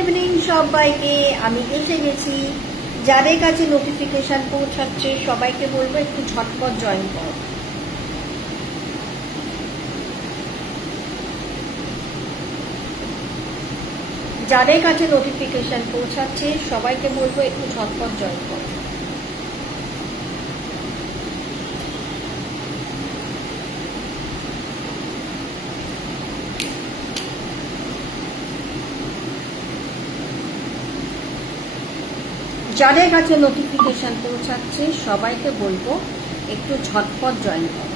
Evening সবাইকে। আমি এসে গেছি। যাদের কাছে নোটিফিকেশন পৌঁছাচ্ছে সবাইকে বলবো একটু ঝটপট জয়েন করো। যাদের কাছে নোটিফিকেশন পৌঁছাচ্ছে সবাইকে বলবো একটু ঝটপট জয়েন করো। যাদের কাছে নোটিফিকেশন পৌঁছাচ্ছে সবাইকে বলবো একটু ঝটপট জয়েন করো।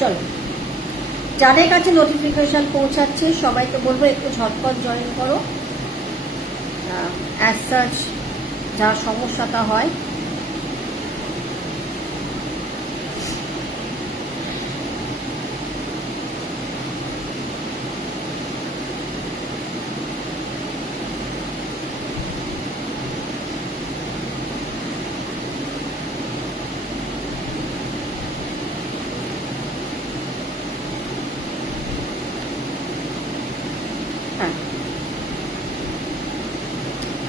চলো, যাদের কাছে নোটিফিকেশন পৌঁছাচ্ছে সবাইকে বলবো একটু ঝটপট জয়েন করো। অ্যাজ সাচ যা সমস্যাটা হয়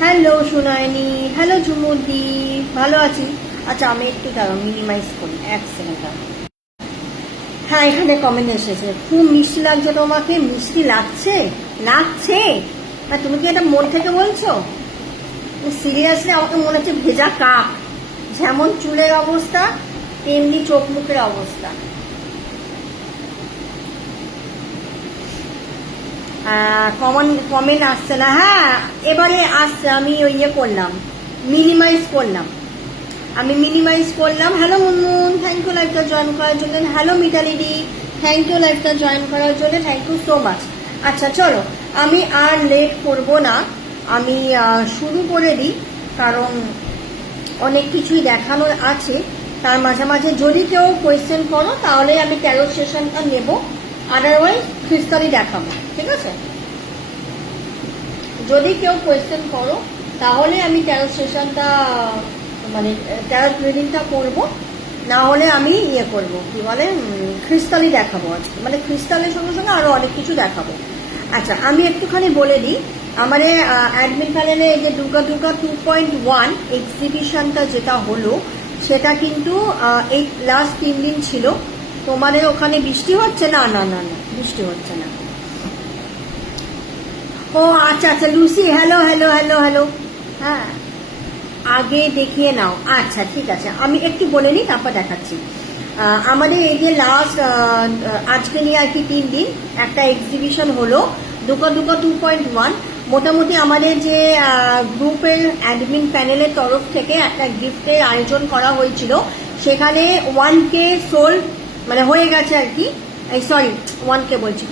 হ্যালো সুনয়নী, হ্যালো ঝুমুদি, ভালো আছি। আচ্ছা আমি একটু দাঁড়াও, মিনিমাইজ করি, এক সেকেন্ড দাঁড়াও। হ্যাঁ, এখানে কমেন্ট এসেছে, খুব মিষ্টি লাগছে তোমাকে। মিষ্টি লাগছে? লাগছে? তুমি কি এটা মন থেকে বলছো? সিরিয়াসলি আমাকে মনে হচ্ছে ভেজা কাক। যেমন চুলের অবস্থা তেমনি চোখ মুখের অবস্থা। কমেন্ট আসছে না। হ্যাঁ এবারে আসছে, আমি করলাম, মিনিমাইজ করলাম। হ্যালো মুনমুন, থ্যাংক ইউ লাইভটা জয়েন করার জন্য। হ্যালো মিতালিদি, থ্যাংক ইউ লাইভটা জয়েন করার জন্য, থ্যাংক ইউ সো মাচ। আচ্ছা চলো, আমি আর লেট করব না, আমি শুরু করে দিই, কারণ অনেক কিছুই দেখানোর আছে। তার মাঝে মাঝে যদি কেউ কোয়েশ্চেন করো তাহলে আমি ট্যারো সেশনটা নেব, আদারওয়াইজ ক্রিস্টালই দেখাবো, ঠিক আছে? যদি কেউ কোয়েশ্চেন করো তাহলে আমি ট্যারো সেশনটা মানে ট্যারো রিডিংটা করব, না হলে আমি করব কি বলে ক্রিস্টালই দেখাবো আজকে, মানে ক্রিস্টালের সঙ্গে সঙ্গে আরো অনেক কিছু দেখাবো। আচ্ছা আমি একটুখানি বলে দিই, আমার অ্যাডমিন প্যানেলে এই যে দুর্গা 2.1 এক্সিবিশনটা যেটা হলো সেটা কিন্তু এই লাস্ট 3 দিন ছিল। তোমাদের ওখানে বৃষ্টি হচ্ছে? না না না না, বৃষ্টি হচ্ছে না। ও আচ্ছা আচ্ছা, Lucy hello hello hello hello. হ্যাঁ আগে দেখিয়ে নাও। আচ্ছা ঠিক আছে, আমি একটু বলে নিই তারপর দেখাচ্ছি। আমাদের এই যে লাস্ট আজকে নিয়ে আর কি 3 দিন একটা এক্সিবিশন হলো দুর্গা 2.1। মোটামুটি আমাদের যে গ্রুপের অ্যাডমিন প্যানেলের তরফ থেকে একটা গিফটের আয়োজন করা হয়েছিল, সেখানে 1K সোল্ড মানে হয়ে গেছে আর কি। সরি 1K বলছি,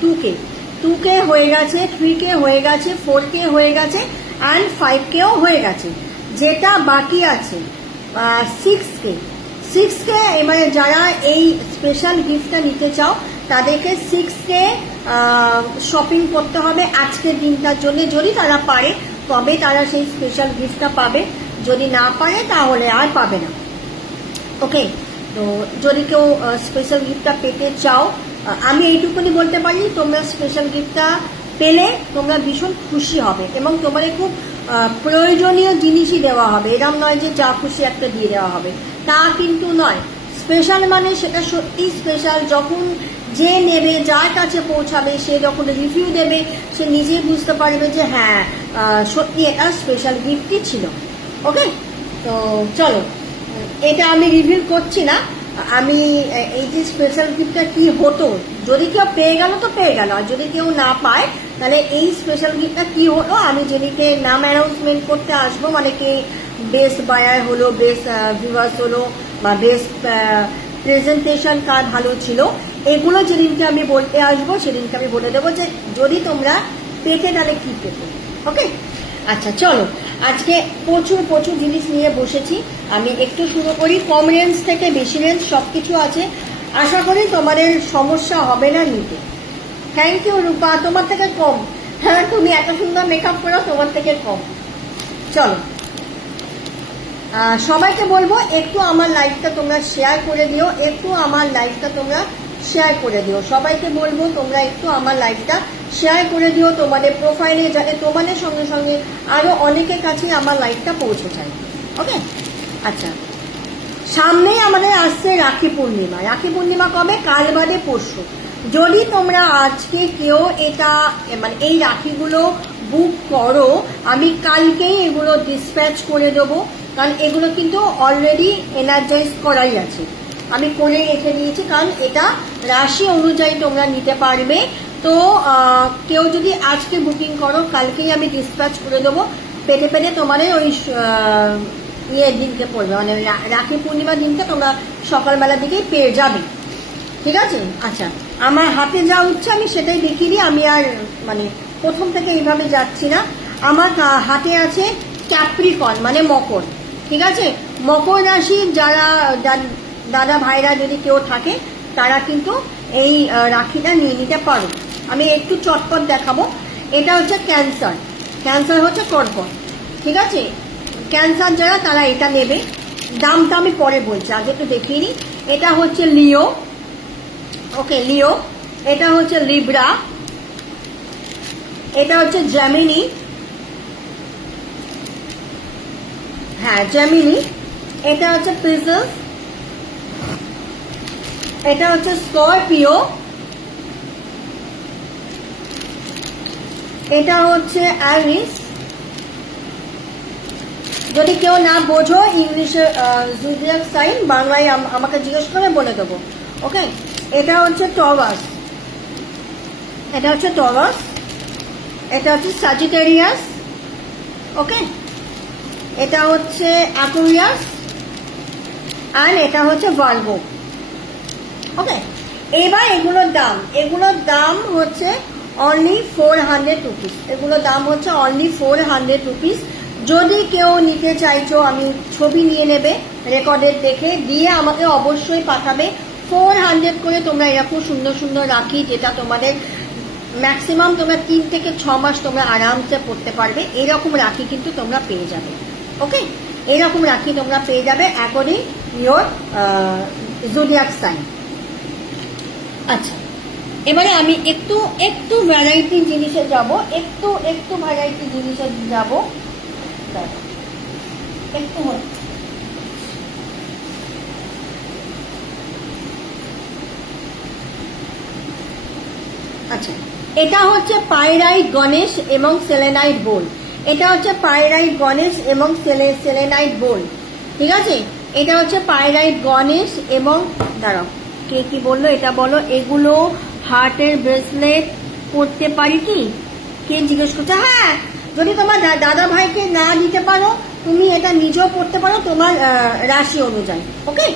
2K হয়ে গেছে, 3K হয়ে গেছে, 4K হয়ে গেছে, অ্যান্ড 5Kও হয়ে গেছে। যেটা বাকি আছে 6K। এবারে যারা এই স্পেশাল গিফটটা নিতে চাও তাদেরকে 6K শপিং করতে হবে আজকের দিনটার জন্য। যদি তারা পারে তবে তারা সেই স্পেশাল গিফটটা পাবে, যদি না পারে তাহলে আর পাবে না। ওকে, তো যদি কেউ স্পেশাল গিফটটা পেতে চাও, আমি এইটুকুনি বলতে পারি, তোমরা স্পেশাল গিফটটা পেলে তোমরা ভীষণ খুশি হবে এবং তোমাদের খুব প্রয়োজনীয় জিনিসই দেওয়া হবে। এরকম নয় যে যা খুশি একটা দিয়ে দেওয়া হবে, তা কিন্তু নয়। স্পেশাল মানে সেটা সত্যি স্পেশাল। যখন যে নেবে, যার কাছে পৌঁছাবে, সে যখন রিভিউ দেবে সে নিজেই বুঝতে পারবে যে হ্যাঁ সত্যি এটা স্পেশাল গিফটই ছিল। ওকে, তো চলো, এটা আমি রিভিল করছি না। আমি এই যে স্পেশাল গিফটটা কি হতো, যদি কেউ পেয়ে গেল তো পেয়ে গেল, আর যদি কেউ না পায় তাহলে এই স্পেশাল গিফটটা কি হলো আমি যেদিকে নাম অ্যানাউন্সমেন্ট করতে আসবো, মানে কে বেস্ট বায়ার হলো, বেস্ট ভিউয়ার্স হলো, বা বেস্ট প্রেজেন্টেশন কার ভালো ছিল, এগুলো যেদিনকে আমি বলতে আসবো সেদিনকে আমি বলে দেবো যে যদি তোমরা পেতে তাহলে কি পেতে। ওকে, আচ্ছা চলো, আজকে প্রচুর প্রচুর জিনিস নিয়ে বসেছি। আমি একটু শুরু করি, কম রেঞ্জ থেকে বেশি রেঞ্জ সব কিছু আছে। আশা করি তোমাদের সমস্যা হবে না নিতে। থ্যাংক ইউ রূপা, তোমার থেকে কম। হ্যাঁ, তুমি এত সুন্দর মেকআপ করো, তোমার থেকে কম। চলো, সবাইকে বলবো একটু আমার লাইভটা তোমরা শেয়ার করে দিও, একটু আমার লাইভটা তোমরা শেয়ার করে দিও। সবাইকে বলবো তোমরা একটু আমার লাইভটা শেয়ার করে দিও তোমাদের প্রোফাইলে, যাতে তোমাদের সঙ্গে সঙ্গে আরো অনেকের কাছে আমার লাইভটা পৌঁছে যায়। ওকে, আচ্ছা, সামনেই আমাদের আসছে রাখি পূর্ণিমা। রাখি পূর্ণিমা কবে? কাল বাদে পরশু। যদি তোমরা আজকে কেউ এটা মানে এই রাখিগুলো বুক করো, আমি কালকেই এগুলো ডিসপ্যাচ করে দেবো, কারণ এগুলো কিন্তু অলরেডি এনার্জাইজ করাই আছে, আমি করে রেখে দিয়েছি। কারণ এটা রাশি অনুযায়ী তোমরা নিতে পারবে। তো কেউ যদি আজকে বুকিং করো, কালকেই আমি ডিসপ্যাচ করে দেবো। পেটে পেটে তোমাদের ওই দিনকে পড়বে, মানে রাখি পূর্ণিমার দিনকে তোমরা সকালবেলার দিকেই পেয়ে যাবে। ঠিক আছে, আচ্ছা, আমার হাতে যা উঠছে আমি সেটাই দেখিয়ে দিই। আমি আর মানে প্রথম থেকে এইভাবে যাচ্ছি না। আমার হাতে আছে ক্যাপ্রিকন, মানে মকর। ঠিক আছে, মকর রাশির যারা দাদা ভাইরা যদি কেউ থাকে, তারা কিন্তু এই রাখিটা নিয়ে নিতে পারো। আমি একটু চটপট দেখাবো। এটা হচ্ছে ক্যান্সার, ক্যান্সার হচ্ছে কর্কট। ঠিক আছে, ক্যান্সার যারা তারা এটা নেবে। দামটা আমি পরে বলছি, আগে একটু দেখিয়ে নিই। এটা হচ্ছে লিও। ওকে, লিও। এটা হচ্ছে লিব্রা। এটা হচ্ছে জেমিনি। হ্যাঁ, জেমিনি। এটা হচ্ছে পিসেস। এটা হচ্ছে স্করপিও। এটা হচ্ছে অ্যারিস। যদি কেউ না বোঝো ইংলিশে জোডিয়াক সাইন, বাংলায় আমাকে জিজ্ঞেস করে বলে দেবো। ওকে, এটা হচ্ছে টরাস। এটা হচ্ছে টরাস। এটা হচ্ছে স্যাজিটেরিয়াস। ওকে, এটা হচ্ছে অ্যাকুরিয়াস, আর এটা হচ্ছে ভার্গো। ওকে, এবার এগুলোর দাম হচ্ছে অনলি 400 রুপিস। এগুলোর দাম হচ্ছে অনলি 400 রুপিস। যদি কেউ নিতে চাইছো, আমি ছবি নিয়ে নেবে রেকর্ডের দেখে দিয়ে আমাকে অবশ্যই পাঠাবে। 400 করে তোমরা এরকম সুন্দর সুন্দর রাখি, যেটা তোমাদের ম্যাক্সিমাম তোমরা 3 থেকে 6 মাস তোমরা আরামসে পড়তে পারবে, এরকম রাখি কিন্তু তোমরা পেয়ে যাবে। ওকে, এরকম রাখি তোমরা পেয়ে যাবে অ্যাকর্ডিং ইয়োর জোডিয়াক সাইন। আচ্ছা, এবারে আমি একটু ভ্যারাইটি জিনিসে যাব, একটু ভ্যারাইটি জিনিসে যাব। একটু আচ্ছা, এটা হচ্ছে পাইরাইট গণেশ এবং সেলেনাইট বোল। এটা হচ্ছে পাইরাইট গণেশ এবং সেলেনাইট বোল। ঠিক আছে, এটা হচ্ছে পাইরাইট গণেশ এবং দাঁড়াও, কে কি বললো এটা বলো। এগুলো হার্টের ব্রেসলেট পরতে পারি কি? কে জিজ্ঞেস করছে? হ্যাঁ, যদি তোমার দাদা ভাইকে না দিতে পারো, তুমি এটা নিজেও পড়তে পারো তোমার রাশি অনুযায়ী। ওকে,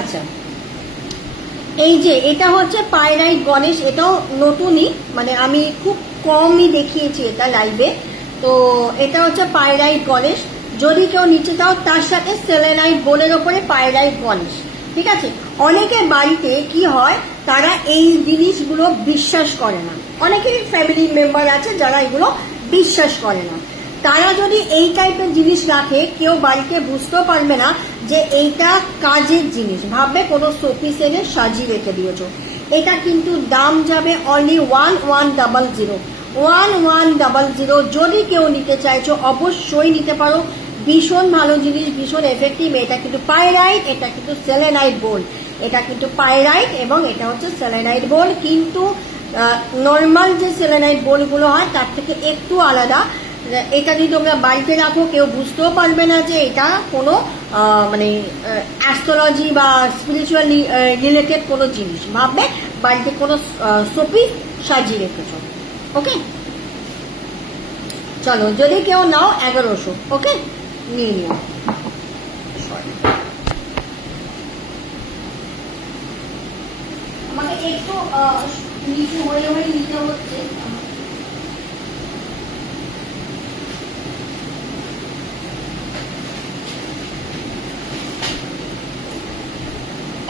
আচ্ছা, এই যে এটা হচ্ছে পাইরাইট গণেশ। এটাও নতুনই, মানে আমি খুব কমই দেখিয়েছি এটা লাইভে। তো এটা হচ্ছে পাইরাইট গণেশ। যদি কেউ নিচে যাও, তার সাথে সেলেনাইট বোলের ওপরে পাইরাইট গণেশ। ঠিক আছে, অনেকের বাড়িতে কি হয়, তারা এই জিনিসগুলো বিশ্বাস করে না। অনেকেরই ফ্যামিলি মেম্বার আছে যারা এগুলো বিশ্বাস করে না। তারা যদি এই টাইপের জিনিস রাখে, কেউ বাড়িতে বুঝতেও পারবে না যে এইটা কাজের জিনিস, ভাববে কোনো শোপিস এনে সাজিয়ে রেখে দিয়েছ। এটা কিন্তু দাম যাবে অনলি 1100। 1100। যদি কেউ নিতে চাইছো অবশ্যই নিতে পারো, ভীষণ ভালো জিনিস, ভীষণ এফেক্টিভ। এটা কিন্তু পাইরাইট, এটা কিন্তু সেলেনাইট বোল। এটা কিন্তু পাইরাইট এবং এটা হচ্ছে সেলেনাইট বোল, কিন্তু নর্মাল যে সেলেনাইট বোলগুলো হয় তার থেকে একটু আলাদা। এটা যদি তোমরা বাড়িতে রাখো, কেউ বুঝতেও পারবে না যে এটা কোনো মানে অ্যাস্ট্রোলজি বা স্পিরিচুয়াল রিলেটেড কোনো জিনিস, ভাববে বাড়িতে কোনো শোপিস সাজিয়ে রেখেছ। ওকে, চলো যদি কেউ নাও 1100, ওকে নিয়ে নিও। আমাকে একটু নিচু হয়ে নিতে হচ্ছে।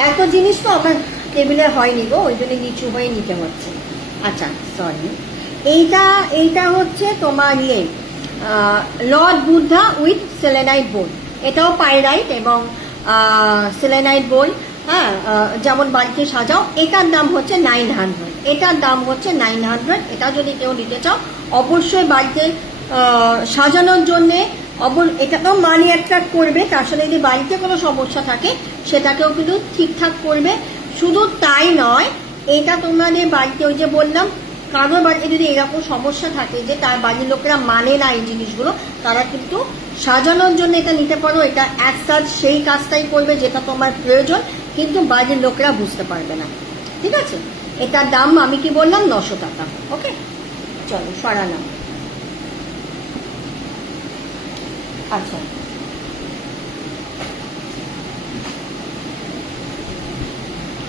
এত জিনিস তো আমার টেবিলে হয়নি গো, ওই জন্য নিচু হয়ে নিতে হচ্ছে। আচ্ছা সরি, এইটা হচ্ছে তোমার লর্ড বুদ্ধা উইথ সেলেনাইট বোল। এটাও পাইরাইট এবং সেলেনাইট বোল। হ্যাঁ, যেমন বাড়িতে সাজাও। এটার দাম হচ্ছে 900, এটার দাম হচ্ছে 900। এটা যদি কেউ নিতে চাও অবশ্যই বাড়িতে সাজানোর জন্যে এটা তো মানি অ্যাট্রাক্ট করবে, তার সাথে যদি বাড়িতে কোনো সমস্যা থাকে সেটাকেও কিন্তু ঠিকঠাক করবে। শুধু তাই নয়, এটা তোমাদের বাড়িতে ওই যে বললাম কারোর বাড়িতে যদি এরকম সমস্যা থাকে যে তার বাড়ির লোকেরা মানে না এই জিনিসগুলো, তারা কিন্তু সাজানোর জন্য এটা নিতে পারো। এটা একসাথ সেই কাজটাই করবে যেটা তোমার প্রয়োজন, কিন্তু বাড়ির লোকেরা বুঝতে পারবে না। ঠিক আছে, এটার দাম আমি কি বললাম 900 টাকা। ওকে চলো সরালাম। আচ্ছা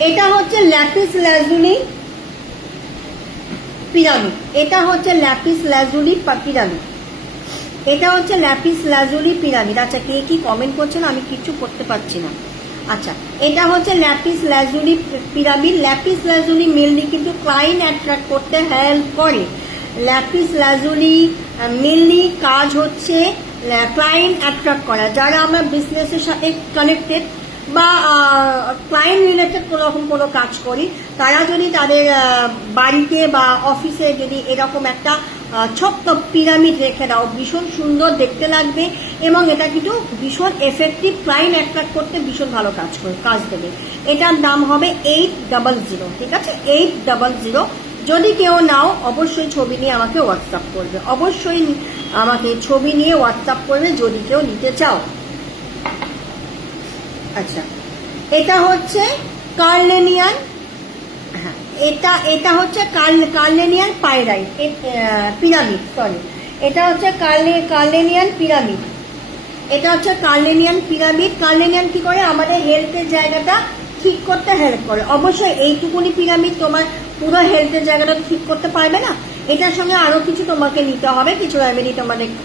এটা হচ্ছে ল্যাপিস লাজুলি পিরামিড। এটা হচ্ছে ল্যাপিস লাজুলি পিরামিড। এটা হচ্ছে ল্যাপিস লাজুলি পিরামিড। আচ্ছা কে কি কমেন্ট করছেন আমি কিছু করতে পারছি না। আচ্ছা এটা হচ্ছে ল্যাপিস লাজুলি পিরামিড। ল্যাপিস লাজুলি মেনলি কিন্তু ক্লায়েন্ট অ্যাট্রাক্ট করতে হেল্প করে। ল্যাপিস লাজুলি মেনলি কাজ হচ্ছে ক্লায়েন্ট অ্যাট্রাক্ট করা। যারা আমরা বিজনেসের সাথে কানেক্টেড বা ক্লায়েন্ট রিলেটেড কোনো কাজ করি, তারা যদি তাদের বাড়িতে বা অফিসে যদি এরকম একটা ছোট্ট পিরামিড রেখে দাও, ভীষণ সুন্দর দেখতে লাগবে এবং এটা কিন্তু ভীষণ এফেক্টিভ, ক্লায়েন্ট অ্যাট্রাক্ট করতে ভীষণ ভালো কাজ দেবে। এটার দাম হবে 800। ঠিক আছে, 800। যদি কেউ নাও অবশ্যই ছবি নিয়ে আমাকে হোয়াটসঅ্যাপ করবে, অবশ্যই আমাকে ছবি নিয়ে হোয়াটসঅ্যাপ করবে যদি কেউ নিতে চাও। আচ্ছা এটা হচ্ছে কার্লেনিয়ান। হ্যাঁ এটা হচ্ছে কার্লেনিয়ান পাইরাইট পিরামিড। সরি, এটা হচ্ছে কার্লেনিয়ান পিরামিড। এটা হচ্ছে কার্লেনিয়ান পিরামিড। কার্লেনিয়ান কি করে আমাদের হেলথের জায়গাটা ঠিক করতে হেল্প করে। অবশ্যই এইটুকুনি পিরামিড তোমার পুরো হেলথের জায়গাটা ঠিক করতে পারবে না, এটার সঙ্গে আরো কিছু তোমাকে নিতে হবে, কিছু রেমেডি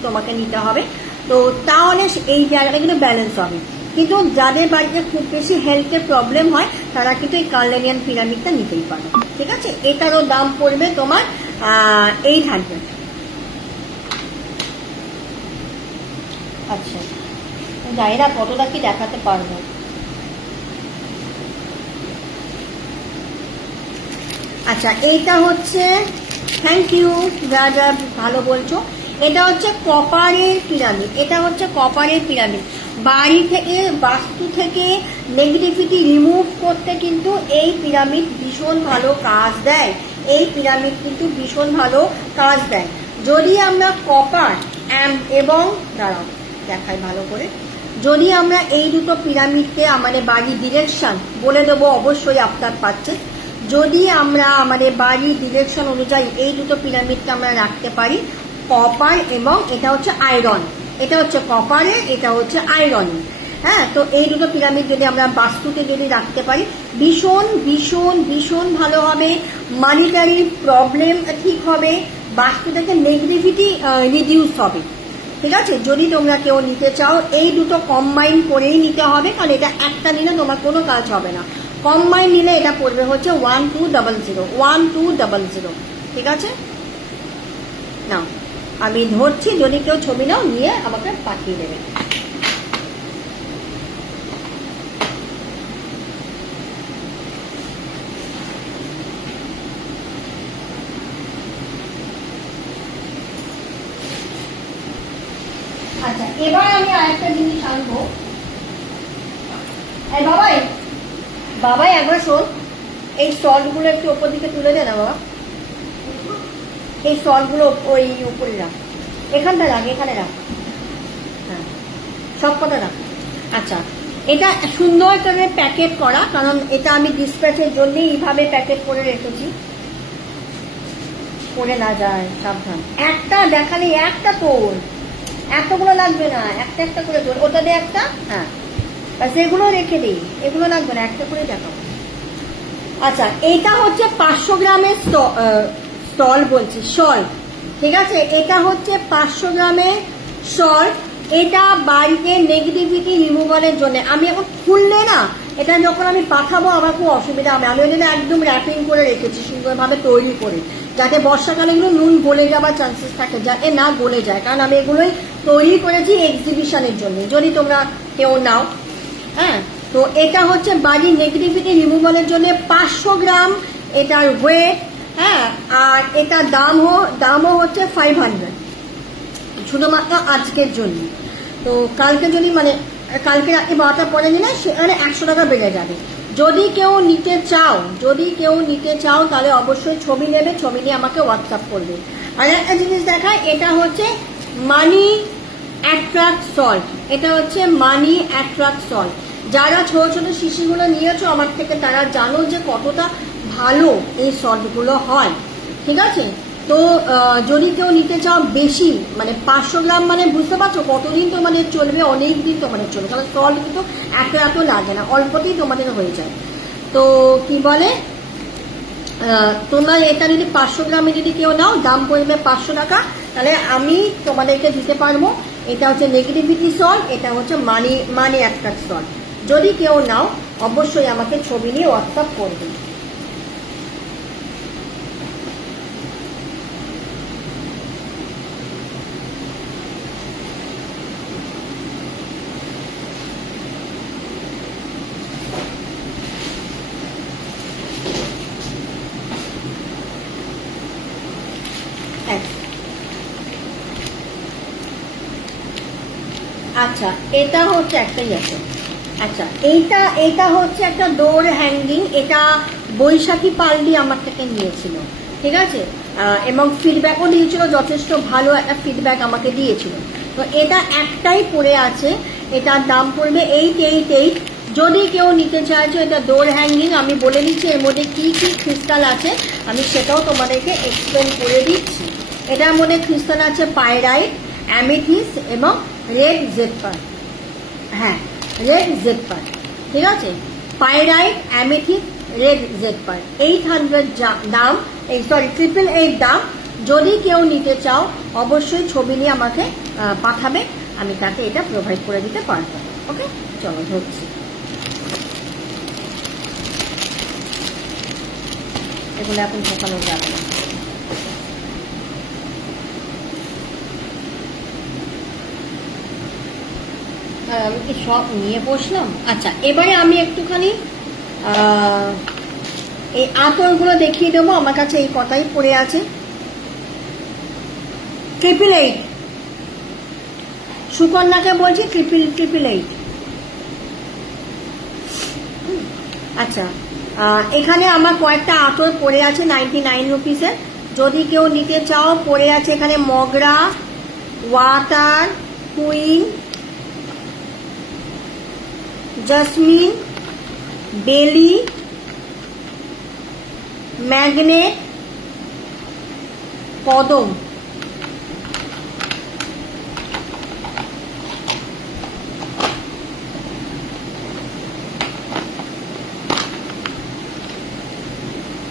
তোমাকে নিতে হবে। তো তাহলে এই জায়গাটা কিন্তু ব্যালেন্স হবে। কিন্তু যাদের বাড়িতে খুব বেশি হেলথের প্রবলেম হয় তারা কিন্তু এই কার্লেনিয়ান পিরামিডটা নিতেই পারে। ঠিক আছে, এটারও দাম পড়বে তোমার 800। আচ্ছা জানি না কতটা কি দেখাতে পারবো। আচ্ছা এইটা হচ্ছে, থ্যাংক ইউ যা যা ভালো বলছো। এটা হচ্ছে কপারের পিরামিড। এটা হচ্ছে কপারের পিরামিড। বাড়ি থেকে বাস্তু থেকে নেগেটিভিটি রিমুভ করতে কিন্তু এই পিরামিড ভীষণ ভালো কাজ দেয়। এই পিরামিড কিন্তু ভীষণ ভালো কাজ দেয়। যদি আমরা কপার এবং দাঁড়াও দেখাই ভালো করে, যদি আমরা এই দুটো পিরামিডকে আমাদের বাড়ির ডিরেকশন বলে দেবো, অবশ্যই আপনার পাচ্ছে। যদি আমরা আমাদের বাড়ির ডিরেকশন অনুযায়ী এই দুটো পিরামিডকে আমরা রাখতে পারি, কপার এবং এটা হচ্ছে আয়রন। এটা হচ্ছে কপারের, এটা হচ্ছে আয়রন। হ্যাঁ, তো এই দুটো পিরামিড যদি আমরা বাস্তুতে যদি রাখতে পারি ভীষণ ভীষণ ভীষণ ভালো হবে। মানিটারি প্রবলেম ঠিক হবে, বাস্তু থেকে নেগেটিভিটি রিডিউস হবে। ঠিক আছে, যদি তোমরা কেউ নিতে চাও এই দুটো কম্বাইন করেই নিতে হবে, কারণ এটা একটা নিলে তোমার কোনো কাজ হবে না। কম্বাইন নিলে এটা পড়বে হচ্ছে 1200। ঠিক আছে, না আমি ধরছি, যদি কেউ ছবি নাও নিয়ে আমাকে পাঠিয়ে দেবে। আচ্ছা এবার আমি আরেকটা জিনিস আনবো। বাবাই বাবাই একবার শোন, এই স্টলগুলো একটু ওপর দিকে তুলে দে না বাবা। এই স্টলগুলো ওই উপরে রাখ, এখানটা রাখ, এখানে রাখ। হ্যাঁ সব কটা রাখ। আচ্ছা এটা সুন্দর করে প্যাকেট করা, কারণ এটা আমি ডিসপ্যাচের জন্য এইভাবে প্যাকেট করে রেখেছি। পড়ে না যায়, সাবধান। একটা দেখালে একটা তোর, এতগুলো লাগবে না, একটা একটা করে তোর। ওটা দিয়ে একটা, হ্যাঁ এগুলো রেখে দিই, এগুলো লাগবে না, একটা করে দেখাবো। আচ্ছা, এইটা হচ্ছে 500 গ্রামের স্টল বলছি, সল্ট, ঠিক আছে? এটা হচ্ছে 500 গ্রামের সল্ট। এটা বাড়িতে নেগেটিভিটি রিমুভালের জন্য। আমি এখন খুললে না, এটা যখন আমি পাঠাবো আমার খুব অসুবিধা হবে। আমি ওই জন্য একদম র্যাপিং করে রেখেছি সুন্দরভাবে তৈরি করে, যাতে বর্ষাকালে এগুলো নুন গলে যাওয়ার চান্সেস থাকে, যাতে না গলে যায়। কারণ আমি এগুলোই তৈরি করেছি এক্সিবিশনের জন্য, যদি তোমরা কেউ নাও। হ্যাঁ, তো এটা হচ্ছে বাড়ির নেগেটিভিটি রিমুভালের জন্য 500 গ্রাম এটার ওয়েট। হ্যাঁ, আর এটা দামও হচ্ছে 500, শুধুমাত্র আজকের জন্য। তো কালকে যদি মানে কালকে রাত্রি 12টার পরে নিলে সেখানে 100 টাকা বেড়ে যাবে। যদি কেউ নিতে চাও তাহলে অবশ্যই ছবি নেবে, ছবি নিয়ে আমাকে হোয়াটসঅ্যাপ করবে। আর একটা জিনিস দেখায়, এটা হচ্ছে মানি অ্যাট্রাক্ট সল্ট। এটা হচ্ছে মানি অ্যাট্রাক্ট সল্ট। যারা ছোট ছোট শিশিগুলো নিয়েছো আমার থেকে, তারা জানো যে কতটা ভালো এই সল্টগুলো হয়, ঠিক আছে? তো যদি কেউ নিতে চাও বেশি, মানে 500 গ্রাম, মানে বুঝতে পারছো কতদিন তোমাদের চলবে, অনেক দিন তোমাদের চলবে। কারণ সল্ট কিন্তু এক রাতও লাগে না, অল্পতেই তোমাদের হয়ে যায়। তো কি বলে, তোমরা এটা যদি 500 গ্রামে যদি কেউ নাও, দাম পড়বে 500 টাকা। তাহলে আমি তোমাদেরকে দিতে পারবো। এটা হচ্ছে নেগেটিভিটি সল্ট, এটা হচ্ছে মানি অ্যাট্রাক্ট সল্ট। যদি কেউ নাও অবশ্যই আমাকে ছবি নিয়ে হোয়াটসঅ্যাপ করবে। আচ্ছা, এটা হচ্ছে একটাই আছে। আচ্ছা, এইটা হচ্ছে একটা ডোর হ্যাঙ্গিং। এটা বৈশাখী পাল্ডি আমার থেকে নিয়েছিল, ঠিক আছে? এবং ফিডব্যাকও দিয়েছিল, যথেষ্ট ভালো একটা ফিডব্যাক আমাকে দিয়েছিল। তো এটা একটাই পড়ে আছে, এটার দাম পড়বে 888। যদি কেউ নিতে চাইছো, এটা ডোর হ্যাঙ্গিং। আমি বলে দিচ্ছি এর মধ্যে কি কি ক্রিস্টাল আছে, আমি সেটাও তোমাদেরকে এক্সপ্লেন করে দিচ্ছি। এটার মধ্যে ক্রিস্টাল আছে পাইরাইট, অ্যামেথিস এবং রেড জেডপার। হ্যাঁ, রেড জেডপার, ঠিক আছে? Pyrite, amethyst, red জেডপার। 800 দাম, সরি 888 দাম। যদি কেউ নিতে চাও অবশ্যই ছবি নিয়ে আমাকে পাঠাবে, আমি তাকে এটা প্রোভাইড করে দিতে পারবো। ওকে, চলো ধরছি। এগুলো এখন ঢোকানো যাবে না। আমি কি সব নিয়ে বসলাম? আচ্ছা, এবারে আমি একটুখানি এই আতরগুলো দেখিয়ে দেবো। আমার কাছে এই কথাই পড়ে আছে, 888। সুকন্যাকে বলছি 888। আচ্ছা, এখানে আমার কয়েকটা আতর পড়ে আছে 99 রুপিসের। যদি কেউ নিতে চাও, পড়ে আছে এখানে মগরা, ওয়াটার, কুইন, জসমিন, বেলি, ম্যাগনেট, কদম।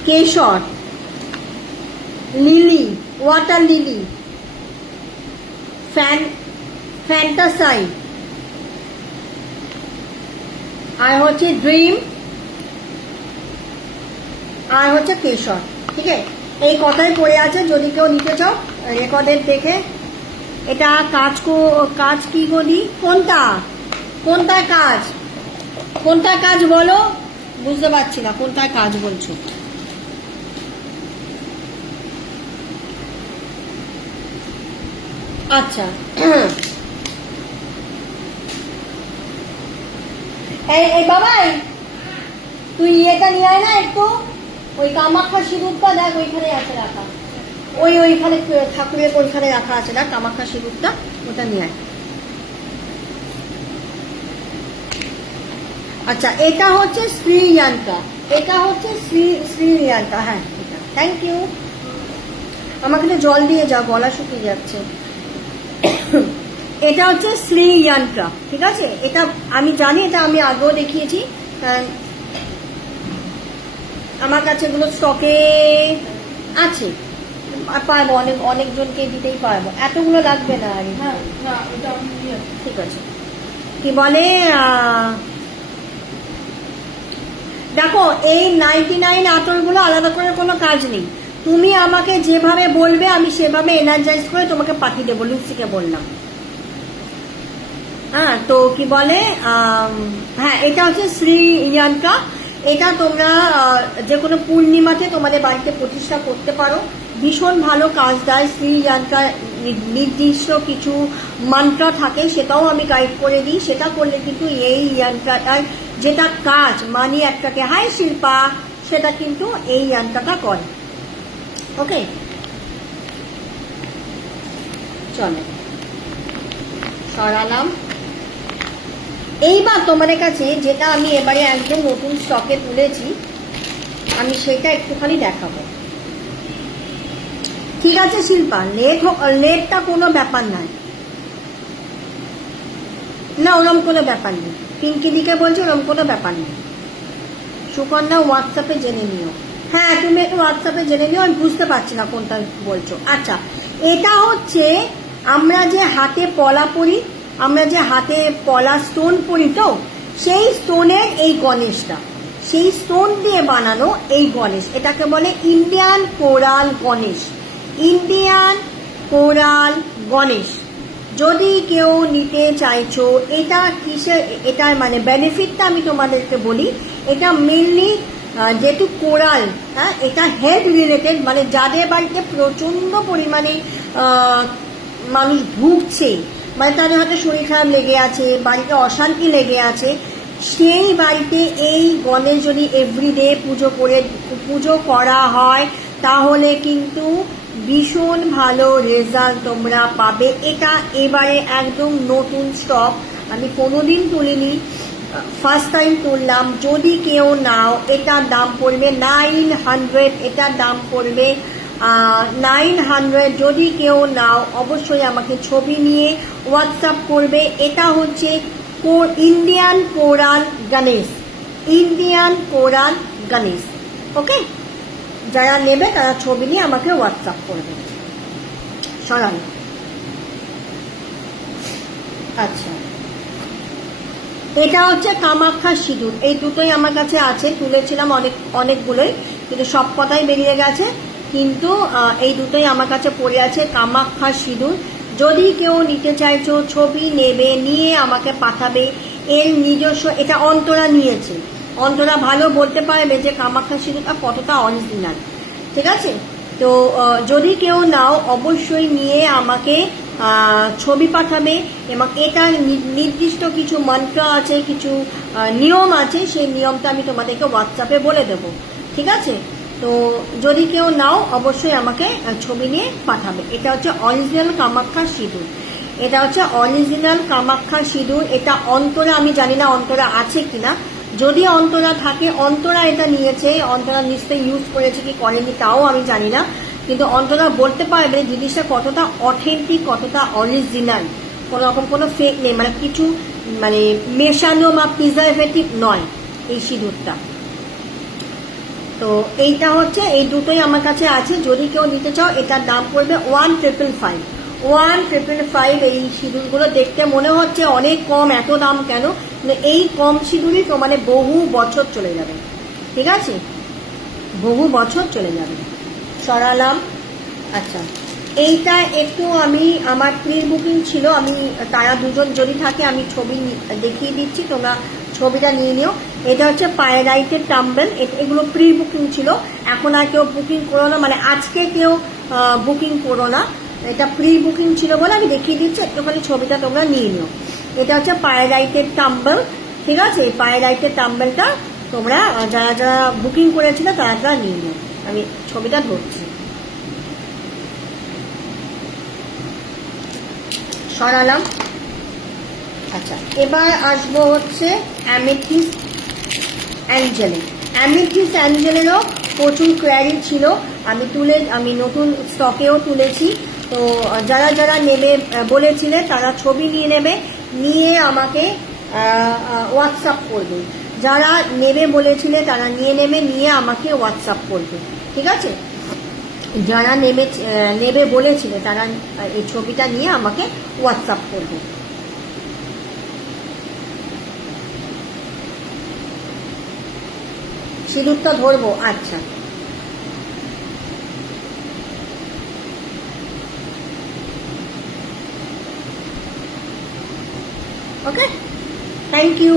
কেশর, লিলি, ওয়াটার লিলি, ফ্যান্টাসাই, আর হচ্ছে ড্রিম, আর হচ্ছে কেশর। ঠিক আছে, এই কথাই পড়ে আছে। যদি কেউ নিতে চাও রেকর্ডের দেখে। এটা কাজ কি বলি, কোনটা কাজ বলো, বুঝতে পারছি না কোনটা কাজ বলছো। আচ্ছা, এই বাবাই, তুই এটা নিয়ে আয় না একটু, ওই কামাখ্যা সিঁদুরটা দেখ, ওইখানে আছে রাখা, ওইখানে ঠাকুরের ওইখানে রাখা আছে না কামাখ্যা সিঁদুরটা, ওটা নিয়ে আয়। আচ্ছা, এটা হচ্ছে শ্রীয়াঙ্কা, হ্যাঁ, থ্যাংক ইউ। আমাকে তো জল দিয়ে যা, গলা শুকিয়ে যাচ্ছে। এটা হচ্ছে শ্রী ইয়ান্ত্রা, ঠিক আছে? এটা আমি জানি, এটা আমি আগেও দেখিয়েছি। আমার কাছে এগুলো স্টকে আছে, পারবো, অনেকজনকে দিতেই পারবো, এতগুলো লাগবে না আর। হ্যাঁ না, ওটা আমি নিয়ে আসি। ঠিক আছে। কি বলে, দেখো এই 99 আতরগুলো আলাদা করে কোনো কাজ নেই। তুমি আমাকে যেভাবে বলবে আমি সেভাবে এনার্জাইজ করে তোমাকে পাঠিয়ে দেবো। লুসিকে বললাম, হ্যাঁ। তো কি বলে, হ্যাঁ, এটা হচ্ছে শ্রী ইয়ান্ত্রা। এটা তোমরা যে কোনো পূর্ণিমাতে তোমাদের বাড়িতে প্রতিষ্ঠা করতে পারো, ভীষণ ভালো কাজ দেয়। শ্রী ইয়ান্ত্রা নির্দিষ্ট কিছু মন্ত্র থাকে, সেটাও আমি গাইড করে দিই। সেটা করলে কিন্তু এই ইয়ান্ত্রাটার যেটা কাজ, মানি একটাকে, হাই শিল্পা, সেটা কিন্তু এই ইয়ান্ত্রাটা করে। ওকে, চলে সরালাম। এইবার তোমাদের কাছে যেটা আমি এবারে একদম নতুন স্টকে তুলেছি, আমি সেটা একটুখানি দেখাবো। ঠিক আছে শিল্পা, লেটটা কোনো ব্যাপার নয় না, ওরম কোনো ব্যাপার নেই। পিঙ্কি দিকে বলছো ওরম কোনো ব্যাপার নেই। সুকন্যা হোয়াটসঅ্যাপে জেনে নিও। হ্যাঁ, তুমি একটু হোয়াটসঅ্যাপে জেনে নিও, আমি বুঝতে পারছি না কোনটা বলছো। আচ্ছা, এটা হচ্ছে আমরা যে হাতে পলা পরি, আমরা যে হাতে পলা স্টোন পরি, তো সেই স্টোনের এই গণেশটা, সেই স্টোন দিয়ে বানানো এই গণেশ, এটাকে বলে Indian coral Ganesh. Indian coral Ganesh যদি কেউ নিতে চাইছো, এটা কিসের, এটার মানে বেনিফিটটা আমি তোমাদেরকে বলি। এটা মেনলি যেহেতু কোরাল, হ্যাঁ, এটা হেলথ রিলেটেড, মানে যাদের বাড়িতে প্রচন্ড পরিমাণে মানুষ ভুগছে, মানে তাদের হয়তো শরীর খারাপ লেগে আছে, বাড়িতে অশান্তি লেগে আছে, সেই বাড়িতে এই গণেশ যদি এভরিডে পুজো করা হয়, তাহলে কিন্তু ভীষণ ভালো রেজাল্ট তোমরা পাবে। এটা এবারে একদম নতুন স্টক, আমি কোনোদিন তুলিনি, ফার্স্ট টাইম তুললাম। যদি কেউ নাও, এটার দাম পড়বে 900, এটার দাম পড়বে 900। যদি কেউ নাও অবশ্যই আমাকে ছবি নিয়ে হোয়াটসঅ্যাপ করবে। এটা হচ্ছে Indian coral Ganesh, Indian coral Ganesh. Okay, যারা নেবে তারা ছবি নিয়ে আমাকে হোয়াটসঅ্যাপ করবে। সরান। আচ্ছা, এটা হচ্ছে কামাখ্যা সিঁদুর। এই দুটোই আমার কাছে আছে, তুলেছিলাম অনেকগুলোই, কিন্তু সব কথাই বেরিয়ে গেছে। কিন্তু এই দুটোই আমার কাছে পড়ে আছে, কামাখ্যা সিঁদুর। যদি কেউ নিতে চাইছো, ছবি নেবে, নিয়ে আমাকে পাঠাবে। এর নিজস্ব, এটা অন্তরা নিয়েছে, অন্তরা ভালো বলতে পারবে যে কামাখ্যা সিঁদুরটা কতটা অরিজিনাল। ঠিক আছে, তো যদি কেউ নাও অবশ্যই নিয়ে আমাকে ছবি পাঠাবে। এবং এটা নির্দিষ্ট কিছু মন্ত্র আছে, কিছু নিয়ম আছে, সেই নিয়মটা আমি তোমাদেরকে হোয়াটসঅ্যাপে বলে দেবো। ঠিক আছে, তো যদি কেউ নাও অবশ্যই আমাকে ছবি নিয়ে পাঠাবে। এটা হচ্ছে অরিজিনাল কামাখ্যা সিঁদুর, এটা হচ্ছে অরিজিনাল কামাখ্যা সিঁদুর। এটা অন্তরা, আমি জানি না অন্তরা আছে কিনা, যদি অন্তরা থাকে, অন্তরা এটা নিয়েছে, অন্তরা নিশ্চয়ই ইউজ করেছে কি করেনি তাও আমি জানি না, কিন্তু অন্তরা বলতে পারবে জিনিসটা কতটা অথেন্টিক, কতটা অরিজিনাল, কোনো রকম কোনো ফেক নেই, মানে কিছু মানে মেশানো বা প্রিজারভেটিভ নয় এই সিঁদুরটা। তো এইটা হচ্ছে, এই দুটোই আমার কাছে আছে। যদি কেউ নিতে চাও, এটার দাম পড়বে 1555, 1555। এই সিঁদুরগুলো দেখতে মনে হচ্ছে অনেক কম, এত দাম কেন? এই কম সিঁদুরই তো মানে বহু বছর চলে যাবে। ঠিক আছে, বহু বছর চলে যাবে। সরালাম। আচ্ছা, এইটা একটু আমি, আমার প্রি বুকিং ছিল, আমি তারা দুজন যদি থাকে আমি ছবি দেখিয়ে দিচ্ছি, তোমরা ছবিটা নিয়ে নিও। এটা হচ্ছে পায়রাইটের টাম্বেল, এগুলো প্রি বুকিং ছিল, এখন আর কেউ বুকিং করো না, মানে আজকে কেউ বুকিং করো না, এটা প্রি বুকিং ছিল বলে আমি দেখিয়ে দিচ্ছি, একটুখানি ছবিটা তোমরা নিয়ে নিও। এটা হচ্ছে পায়রাইটের টাম্বেল। ঠিক আছে, এই পায়রাইটের টাম্বেলটা তোমরা যারা যারা বুকিং করেছিল তারা তারা নিয়ে নিও। আমি ছবিটা ধরছি। সরালাম। আচ্ছা, এবার আসবো হচ্ছে অ্যামেথিস্ট অ্যাঞ্জেলে। অ্যামেথিস্ট অ্যাঞ্জেলেরও প্রচুর কোয়ারি ছিল, আমি নতুন স্টকেও তুলেছি। তো যারা যারা নেবে বলেছিলে তারা ছবি নিয়ে নেবে, নিয়ে আমাকে হোয়াটসঅ্যাপ করবে। যারা নেবে বলেছিলে তারা নিয়ে নেবে, নিয়ে আমাকে হোয়াটসঅ্যাপ করবে, ঠিক আছে? যারা নেবে বলেছিলে তারা এই ছবিটা নিয়ে আমাকে হোয়াটসঅ্যাপ করবে। সিঁদুরটা ধরবো? আচ্ছা, ওকে, থ্যাংক ইউ।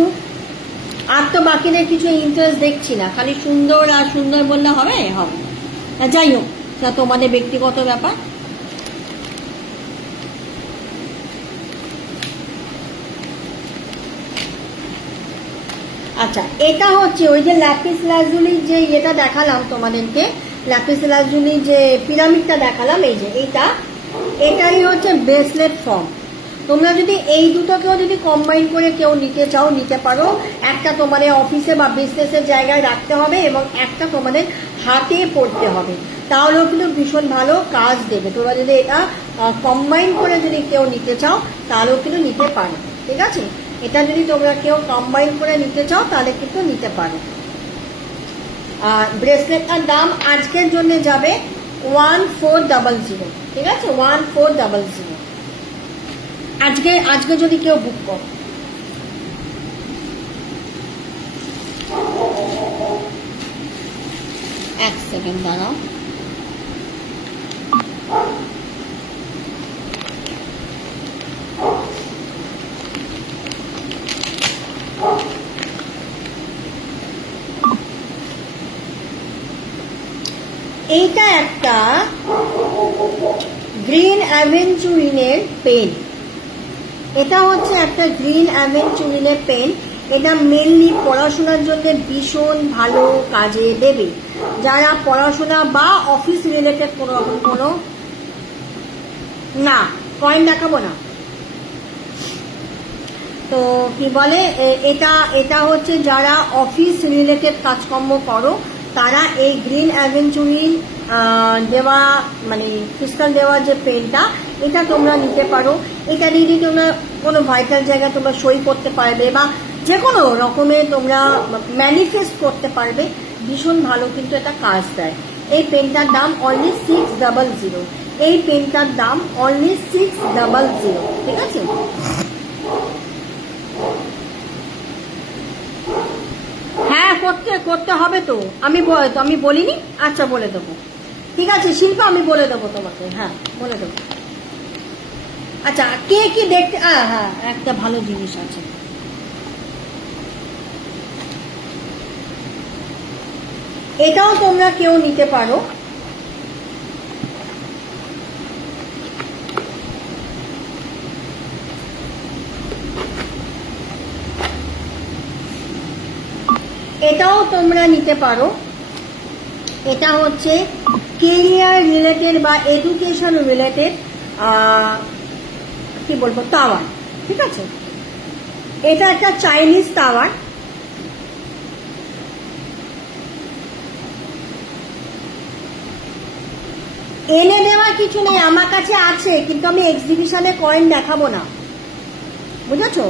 আর তো বাকিদের কিছু ইন্টারেস্ট দেখছি না, খালি সুন্দর আর সুন্দর বললে হবে? হবে না। যাই হোক, তা তোমাদের ব্যক্তিগত ব্যাপার। আচ্ছা, এটা হচ্ছে ওই যে ল্যাপিস লাজুলির যে ইয়েটা দেখালাম তোমাদেরকে, ল্যাপিস লাজুলির যে পিরামিডটা দেখালাম, এই যে এটাই হচ্ছে ব্রেসলেট ফর্ম। তোমরা যদি এই দুটোকেও যদি কম্বাইন করে কেউ নিতে চাও নিতে পারো। একটা তোমাদের অফিসে বা বিজনেসের জায়গায় রাখতে হবে এবং একটা তোমাদের হাতে পড়তে হবে, তাহলেও কিন্তু ভীষণ ভালো কাজ দেবে। তোমরা যদি এটা কম্বাইন করে যদি কেউ নিতে চাও তাহলেও কিন্তু নিতে পারো, ঠিক আছে? এটা যদি তোমরা কেউ কম্বাইন করে নিতে চাও তাহলে কিন্তু নিতে পারো। আর ব্রেসলেটটার দাম আজকের জন্য যাবে 1400, ঠিক আছে? 1400 আজকে যদি কেউ বুক করো। এক সেকেন্ড দাঁড়াও। এইটা একটা গ্রিন অ্যাভেঞ্চুরিনের পেন। এটা হচ্ছে একটা গ্রিন অ্যাভেঞ্চুরিনের পেন। এটা মেনলি পড়াশোনার জন্য ভীষণ ভালো কাজে দেবে। যারা পড়াশোনা বা অফিস রিলেটেড কোনো না, কয়েন দেখাবো না তো কি বলে, এটা হচ্ছে যারা অফিস রিলেটেড কাজকর্ম করো তারা এই গ্রিন অ্যাভেঞ্চুরিন দেওয়া মানে ক্রিস্টাল দেওয়া যে পেনটা, এটা তোমরা নিতে পারো। এটা দিয়ে তোমরা কোনো ভাইটাল জায়গায় তোমরা সই করতে পারবে বা যে কোনো রকমের তোমরা ম্যানিফেস্ট করতে পারবে। ভীষণ ভালো কিন্তু এটা কাজ দেয়। এই পেনটার দাম অনলি 600। এই পেনটার দাম অনলি 600, ঠিক আছে? হ্যাঁ, করতে হবে তো। আমি বলিনি? আচ্ছা, বলে দেবো, ঠিক আছে শিল্পা, আমি বলে দেবো তোমাকে। হ্যাঁ, বলে দেবো। আচ্ছা, কে কি দেখতে? হ্যাঁ, একটা ভালো জিনিস আছে। এটাও তোমরা কেউ নিতে পারো। এটাও তোমরা নিতে পারো। এটা হচ্ছে কেরিয়ার রিলেটেড বা এডুকেশন রিলেটেড কি বলবো, টাওয়ার, ঠিক আছে? এটা একটা চাইনিজ টাওয়ার। এনে দেওয়ার কিছু নেই, আমার কাছে আছে, কিন্তু আমি এক্সিবিশনে কয়েন দেখাবো না, বুঝেছো?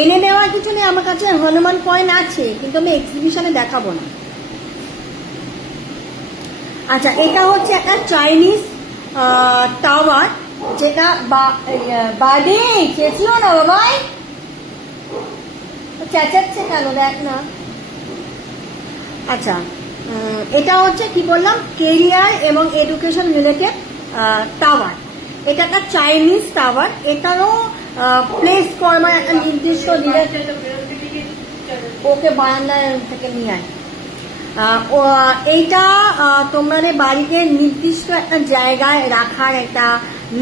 এনে দেওয়ার কিছু নেই, আমার কাছে হনুমান কয়েন আছে, কিন্তু আমি এক্সিবিশনে দেখাবো না। আচ্ছা, এটা হচ্ছে একটা চাইনিজ টাওয়ার, যেটা বাড়ি চেঁচিও না বাবাই, চেঁচাচ্ছে কেন দেখ না। আচ্ছা, এটা হচ্ছে কি বললাম, কেরিয়ার এবং এডুকেশন রিলেটেড টাওয়ার। এটা একটা চাইনিজ টাওয়ার। এটারও প্লেস করবার একটা নির্দিষ্ট দিলে ওকে বারান্দায় থেকে নিয়ে আয়। এইটা তোমাদের বাড়িতে নির্দিষ্ট একটা জায়গায় রাখার একটা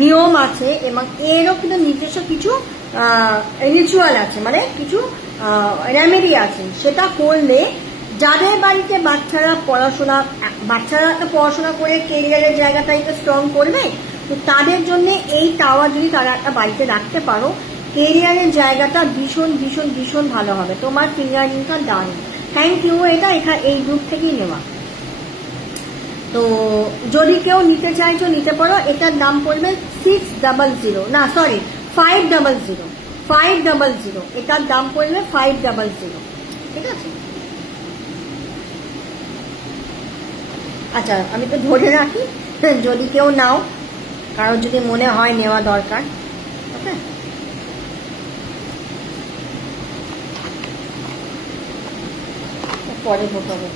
নিয়ম আছে এবং এরও কিন্তু নিজস্ব কিছু রিচুয়াল আছে, মানে কিছু রেমেডি আছে। সেটা করলে যাদের বাড়িতে বাচ্চারা পড়াশোনা করে কেরিয়ারের জায়গাটা একটু স্ট্রং করবে, তো তাদের জন্য এই টাওয়ার যদি তারা একটা বাড়িতে রাখতে পারো, কেরিয়ারের জায়গাটা ভীষণ ভীষণ ভীষণ ভালো হবে। তোমার ফিঙ্গারিংটা ডান। Thank you. এটা এই গ্রুপ থেকেই নেওয়া। তো তো যদি কেউ নিতে চাইছো নিতে পারো। এটার দাম পড়বে 600, না সরি 500, 500, এটার দাম পড়বে 500, ঠিক আছে। আচ্ছা আমি তো ধরে রাখি, যদি কেউ নাও, কারোর যদি মনে হয় নেওয়া দরকার, ওকে। পরে ঢোকাবো।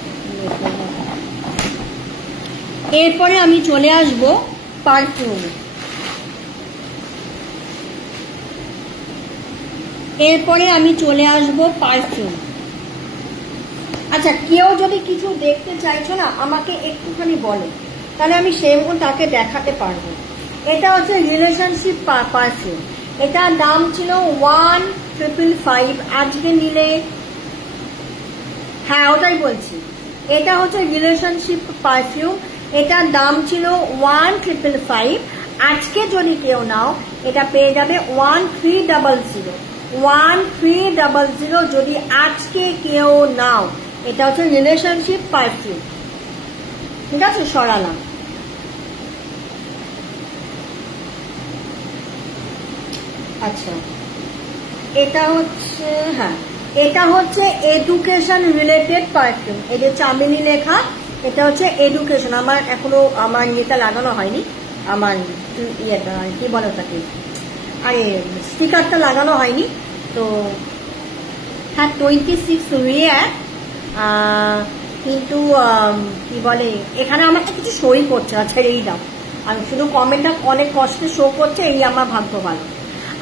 এরপরে আমি চলে আসব পারফিউমে। আচ্ছা কেউ যদি কিছু দেখতে চাইছো না আমাকে একটুখানি বলো, তাহলে আমি সেরকম তাকে দেখাতে পারবো। এটা হচ্ছে রিলেশনশিপ পারফিউম। এটার দাম ছিল 1555, আজকে নিলে, হ্যাঁ ওটাই বলছি, এটা হচ্ছে রিলেশনশিপ পারফিউম। এটার দাম ছিল 1555, আজকে যদি কেউ নাও এটা পেয়ে যাবে 1300, 1300 যদি আজকে কেউ নাও। এটা হচ্ছে রিলেশনশিপ পারফিউম, ঠিক আছে, সরালাম। আচ্ছা এটা হচ্ছে, হ্যাঁ এটা হচ্ছে এডুকেশন রিলেটেড পারফিউম। এই যে চামেলি লেখা, এটা হচ্ছে এডুকেশন। আমার এখনো আমার ইয়েটা লাগানো হয়নি, আমার ইয়েটা কি বলে ওটাকে, আরে স্টিকারটা লাগানো হয়নি। তো হ্যাঁ 26 রিয়ার, কিন্তু কি বলে এখানে আমাকে কিছু সই করছে না, ছেড়েই দাও। আমি শুধু কমেন্টটা অনেক কষ্টে শো করছে, এই আমার ভাগ্য ভালো।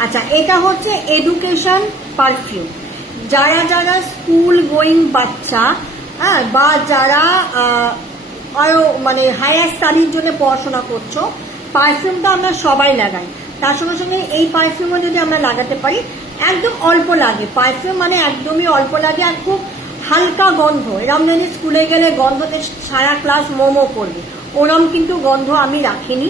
আচ্ছা এটা হচ্ছে এডুকেশন পারফিউম। যারা যারা স্কুল গোয়িং বাচ্চা, হ্যাঁ, বা যারা আরো মানে হায়ার স্টাডির জন্য পড়াশোনা করছো, পারফিউমটা আমরা সবাই লাগাই। তার সঙ্গে সঙ্গে এই পারফিউমও যদি আমরা লাগাতে পারি, একদম অল্প লাগে। পারফিউম মানে একদমই অল্প লাগে আর খুব হালকা গন্ধ। এরম যদি স্কুলে গেলে গন্ধতে সারা ক্লাস মোমো করবে, ওরম কিন্তু গন্ধ আমি রাখিনি।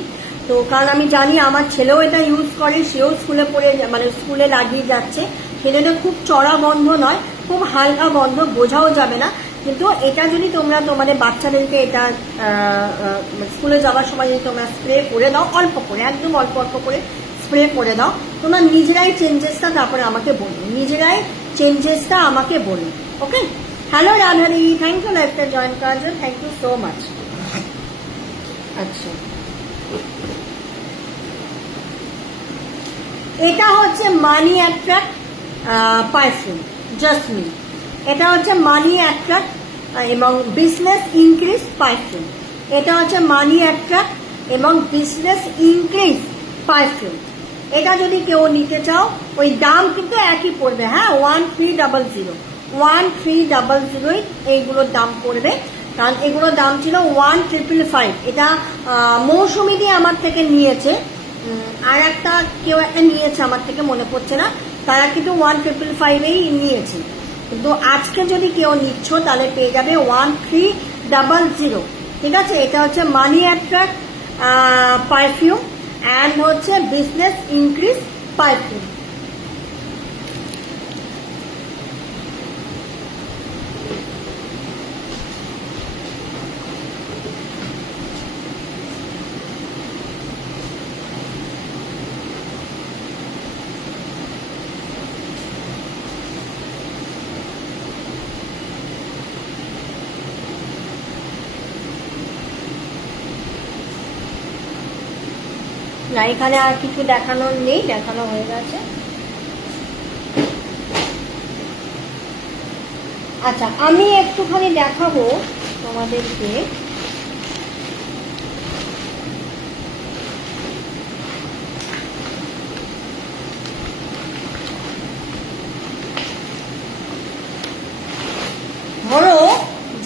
তো কারণ আমি জানি আমার ছেলেও এটা ইউজ করে, সেও স্কুলে পড়ে মানে স্কুলে লাগিয়ে যাচ্ছে। সেজন্য খুব চড়া গন্ধ নয়, খুব হালকা গন্ধ, বোঝাও যাবে না। কিন্তু এটা যদি তোমরা তোমাদের বাচ্চাদেরকে এটা স্কুলে যাওয়ার সময় যদি তোমরা স্প্রে করে দাও, অল্প করে, একদম অল্প অল্প করে স্প্রে করে দাও, তোমরা নিজেরাই চেঞ্জেসটা তারপরে আমাকে বলো, ওকে। হ্যালো রাধারি, থ্যাংক ইউ লাইভটা জয়েন করার জন্য, থ্যাংক ইউ সো মাচ। আচ্ছা এটা হচ্ছে মানি অ্যাট্রাক্ট পারফিউম, জাসমিন। এটা হচ্ছে মানি অ্যাট্রাক্ট এবং বিজনেস ইনক্রিজ পারফিউম। এটা হচ্ছে মানি অ্যাট্রাক্ট এবং বিজনেস ইনক্রিজ পারফিউম। এটা যদি কেউ নিতে চাও, ওই দাম কিন্তু একই পড়বে, হ্যাঁ 1300 এইগুলোর দাম পড়বে। কারণ এগুলোর দাম ছিল 1555। এটা মৌসুমি দিয়ে আমার থেকে নিয়েছে, আর একটা কেউ একটা নিয়েছে আমার থেকে, মনে পড়ছে না, তারা কিন্তু 1555 নিয়েছে। কিন্তু আজকে যদি কেউ নিচ্ছ তাহলে পেয়ে যাবে 1300, ঠিক আছে। এটা হচ্ছে মানি অ্যাট্রাক্ট পারফিউম অ্যান্ড হচ্ছে বিজনেস ইনক্রিজ পারফিউম। না এখানে আর কিছু দেখানোর নেই, দেখানো হয়ে গেছে। আচ্ছা আমি একটুখানি দেখাবো তোমাদেরকে, ধরো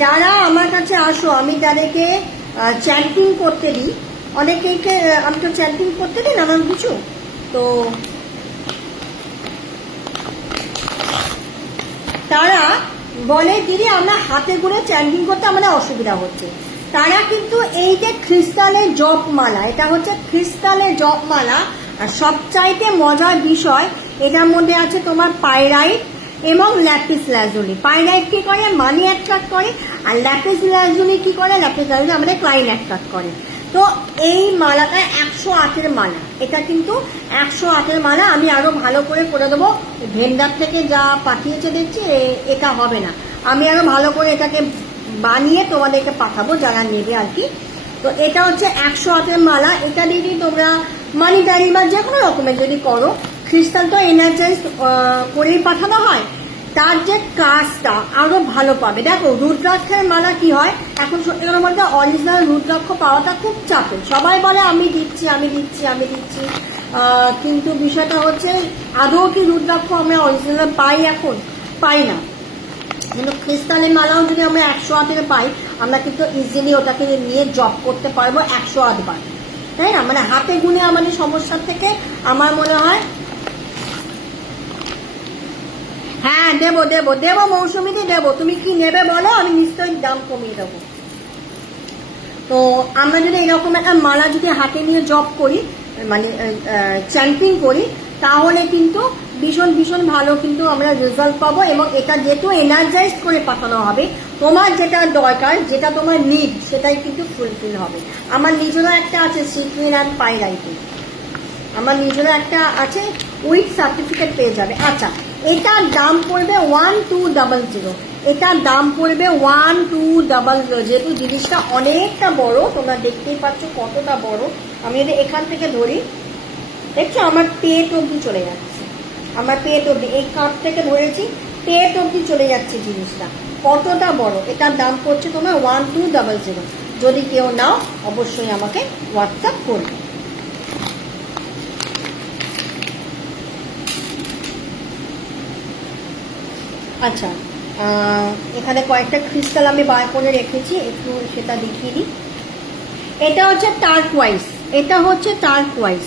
যারা আমার কাছে আসো, আমি তাদেরকে চ্যান্টিং করতে দিই, অনেকেইকে আমি তো চ্যান্টিং করতে দিই নানান কিছু। তো তারা বলে দিদি আমরা হাতে গুনে চ্যান্টিং করতে আমাদের অসুবিধা হচ্ছে। তারা কিন্তু এই যে ক্রিস্টালের জপমালা, এটা হচ্ছে ক্রিস্টালের জপমালা। আর সবচাইতে মজার বিষয়, এটার মধ্যে আছে তোমার পাইরাইট এবং ল্যাপিস লাজুলি। পাইরাইট কি করে? মানি অ্যাট্রাক্ট করে। আর ল্যাপিস লাজুলি কি করে? ল্যাপিস লাজুলি আমাদের ক্লায়েন্ট অ্যাট্রাক্ট করে। তো এই মালাটা 108-এর মালা, এটা কিন্তু 108-এর মালা। আমি আরো ভালো করে দেবো। ভেন্ডার থেকে যা পাঠিয়েছে দেখছি এটা হবে না, আমি আরো ভালো করে এটাকে বানিয়ে তোমাদেরকে পাঠাবো যারা নেবে আর কি। তো এটা হচ্ছে 108-এর মালা। এটা দিয়ে তোমরা মানি ডায়েরি বা যে কোনো রকমের যদি করো, ক্রিস্টাল তো এনার্জাইজ করেই পাঠানো হয়, তার যে কাজটা আরো ভালো পাবে। দেখো রুদ্রাক্ষের মালা কি হয়, এখন সত্যি কথা বলতে অরিজিনাল রুদ্রাক্ষ পাওয়াটা খুব চাপের। সবাই বলে আমি দিচ্ছি আমি দিচ্ছি আমি দিচ্ছি, কিন্তু বিষয়টা হচ্ছে আদৌ কি রুদ্রাক্ষ আমরা অরিজিনাল পাই? এখন পাই না। কিন্তু ক্রিস্টালের মালাও যদি আমরা 108-এর পাই, আমরা কিন্তু ইজিলি ওটাকে নিয়ে জব করতে পারবো 108 বার, তাই না? মানে হাতে গুনে আমাদের সমস্যার থেকে আমার মনে হয়। হ্যাঁ দেবো দেবো দেবো মৌসুমীদি দেবো, তুমি কি নেবে বলো, আমি নিশ্চয়ই দাম কমিয়ে দেবো। তো আমরা যদি এরকম একটা মালা যদি হাতে নিয়ে জব করি, মানে চ্যাম্পিং করি, তাহলে কিন্তু ভীষণ ভীষণ ভালো কিন্তু আমরা রেজাল্ট পাবো। এবং এটা যেহেতু এনার্জাইজ করে পাঠানো হবে, তোমার যেটা দরকার, যেটা তোমার নিড, সেটাই কিন্তু ফুলফিল হবে। আমার নিজেরও একটা আছে সিট্রিন অ্যান্ড পাইরাইটিন, আমার নিজেরও একটা আছে, উইথ সার্টিফিকেট পেয়ে যাবে। আচ্ছা, এটার দাম পড়বে 1200। এটার দাম পড়বে 1200। যেহেতু জিনিসটা অনেকটা বড়, তোমরা দেখতেই পাচ্ছ কতটা বড়। আমি যদি এখান থেকে ধরি, দেখছো আমার পেট অবধি চলে যাচ্ছে, আমার পেট অবধি, এই কাপ থেকে ধরেছি পেট অবধি চলে যাচ্ছে জিনিসটা, কতটা বড়। এটার দাম পড়ছে তোমার 1200। যদি কেউ নাও অবশ্যই আমাকে হোয়াটসঅ্যাপ করবে। আচ্ছা, এখানে কয়েকটা ক্রিস্টাল আমি বার করে রেখেছি, একটু সেটা দেখিয়ে দিই। এটা হচ্ছে টার্কোয়াইজ, এটা হচ্ছে টার্কোয়াইজ।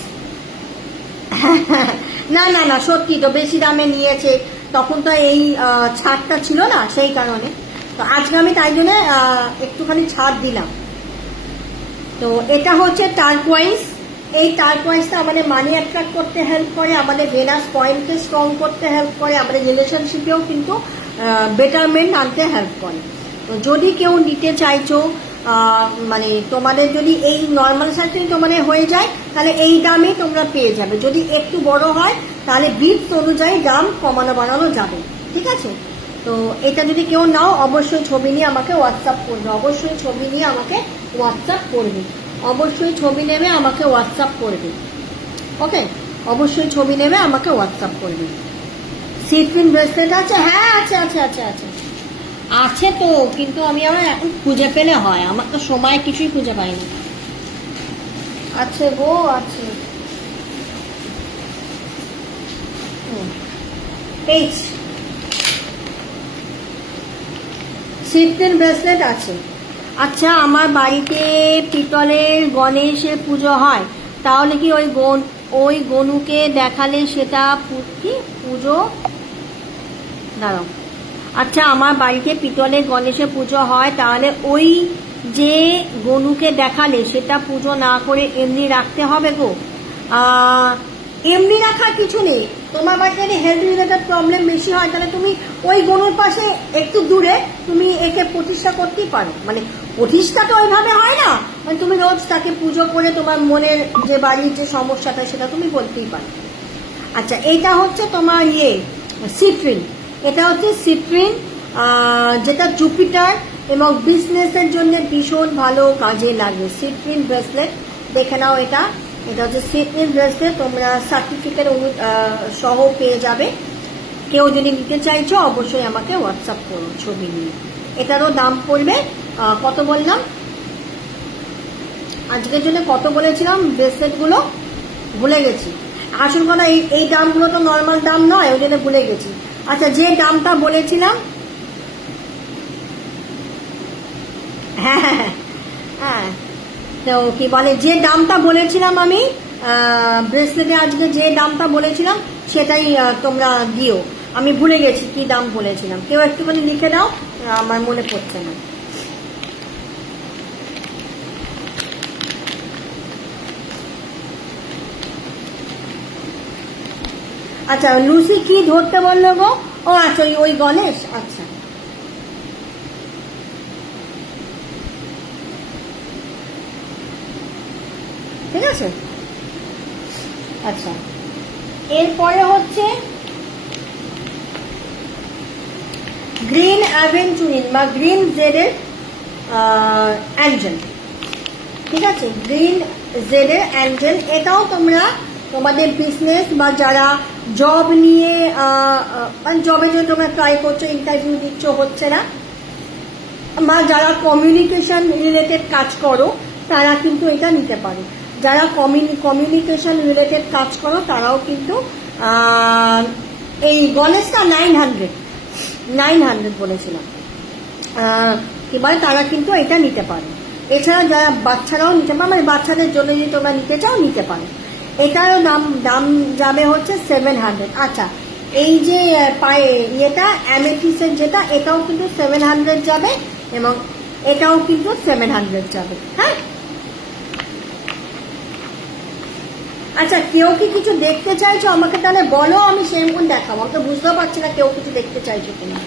না না না, সত্যি তো বেশি দামে নিয়েছে, তখন তো এই ছাড়টা ছিল না, সেই কারণে। তো আজকে আমি তাই জন্য একটুখানি ছাড় দিলাম। তো এটা হচ্ছে টার্কোয়াইজ। এই টার্কোয়াইজটা আমাদের মানি অ্যাট্রাক্ট করতে হেল্প করে, আমাদের ভেনাস পয়েন্টকে স্ট্রং করতে হেল্প করে, আমাদের রিলেশনশিপেও কিন্তু বেটারমেন্ট আনতে হেল্প করে। তো যদি কেউ নিতে চাইছো, মানে তোমাদের যদি এই নর্মাল সাইজে তোমাদের হয়ে যায়, তাহলে এই দামে তোমরা পেয়ে যাবে। যদি একটু বড় হয়, তাহলে বিটস অনুযায়ী দাম কমানো বাড়ানো যাবে, ঠিক আছে? তো এটা যদি কেউ নাও, অবশ্যই ছবি নিয়ে আমাকে হোয়াটসঅ্যাপ করবে, অবশ্যই ছবি নিয়ে আমাকে হোয়াটসঅ্যাপ করবে, অবশ্যই ছবি নেবে আমাকে হোয়াটসঅ্যাপ করবে। ওকে, অবশ্যই ছবি নেবে আমাকে হোয়াটসঅ্যাপ করবে। সিটপিন ব্রেসলেট আছে? হ্যাঁ আছে আছে আছে আছে আছে তো, কিন্তু আমি আমার এখন খুঁজে পেলে হয়, আমার তো সময় কিছুই খুঁজে পাইনি। আছে গো, আছে, পেয়েছি, সিটপিন ব্রেসলেট আছে। আচ্ছা, আমার বাড়িতে পিতলের গণেশের পুজো হয়, তাহলে কি ওই গনুকে দেখালে সেটা কি পুজো? দাঁড়াও। আচ্ছা, আমার বাড়িতে পিতলের গণেশের পুজো হয়, তাহলে ওই যে গনুকে দেখালে সেটা পুজো না করে এমনি রাখতে হবে গো? এমনি রাখার কিছু নেই। তোমার বাড়িতে যদি হেলথ রিলেটেড প্রবলেম বেশি হয়, তাহলে তুমি ওই গনুর পাশে একটু দূরে তুমি একে প্রতিষ্ঠা করতেই পারো। মানে প্রতিষ্ঠা তো ওইভাবে হয় না, মানে তুমি রোজ তাকে পুজো করে তোমার মনের যে বাড়ির যে সমস্যাটা সেটা তুমি বলতেই পারো। আচ্ছা, এটা হচ্ছে তোমার সিট্রিন। এটা হচ্ছে সিট্রিন, যেটা জুপিটার এবং বিজনেসের জন্য ভীষণ ভালো কাজে লাগে। সিট্রিন ব্রেসলেট দেখে নাও, এটা হচ্ছে সিট্রিন ব্রেসলেট, তোমরা সার্টিফিকেট সহ পেয়ে যাবে। কেউ যদি নিতে চাইছো অবশ্যই আমাকে হোয়াটসঅ্যাপ করো ছবি নিয়ে। এটারও দাম পড়বে কত বললাম আজকের জন্য, কত বলেছিলাম ব্রেসলেটগুলো ভুলে গেছি। আসল কথা এই দামগুলো তো নর্মাল দাম নয়, ওই জন্য ভুলে গেছি। আচ্ছা, যে দামটা বলেছিলাম, হ্যাঁ হ্যাঁ হ্যাঁ, তো কি বলে, যে দামটা বলেছিলাম আমি ব্রেসলেটে আজকে যে দামটা বলেছিলাম সেটাই তোমরা দিও। আমি ভুলে গেছি কি দাম বলেছিলাম, কেউ একটুখানি লিখে দাও, আমার মনে পড়ছে না। আচ্ছা, লুসি কি ধরতে বললো গো? ও আচ্ছা, ওই গণেশ, আচ্ছা। ঠিক আছে, আচ্ছা। এরপরে হচ্ছে গ্রিন অ্যাভেঞ্চুরিন বা গ্রিন জেডের অ্যাঞ্জেল। ঠিক আছে, গ্রিন জেডের অ্যাঞ্জেল, এটাও তোমরা তোমাদের বিজনেস বা যারা জব নিয়ে মানে জবে যে তোমরা ট্রাই করছো, ইন্টারভিউ দিচ্ছ, হচ্ছে না, বা যারা কমিউনিকেশন রিলেটেড কাজ করো তারা কিন্তু এটা নিতে পারো। যারা কমিউনিকেশন রিলেটেড কাজ করো তারাও কিন্তু এই গণেশটা 900 বলেছিলাম, এবার তারা কিন্তু এটা নিতে পারে। এছাড়া যারা বাচ্চারাও নিতে পারে, মানে বাচ্চাদের জন্য যদি তোমরা নিতে চাও নিতে পারো। এটারও দাম যাবে হচ্ছে 700। আচ্ছা, এই যে পায়ে ইয়েটা অ্যামেথিসের যেটা, এটাও কিন্তু 700 যাবে এবং এটাও কিন্তু 700 যাবে। হ্যাঁ, আচ্ছা, কেউ কি কিছু দেখতে চাইছো আমাকে তাহলে বলো, আমি সেরকম দেখাবো। আমি তো বুঝতেও পারছি না কেউ কিছু দেখতে চাইছো কিনা।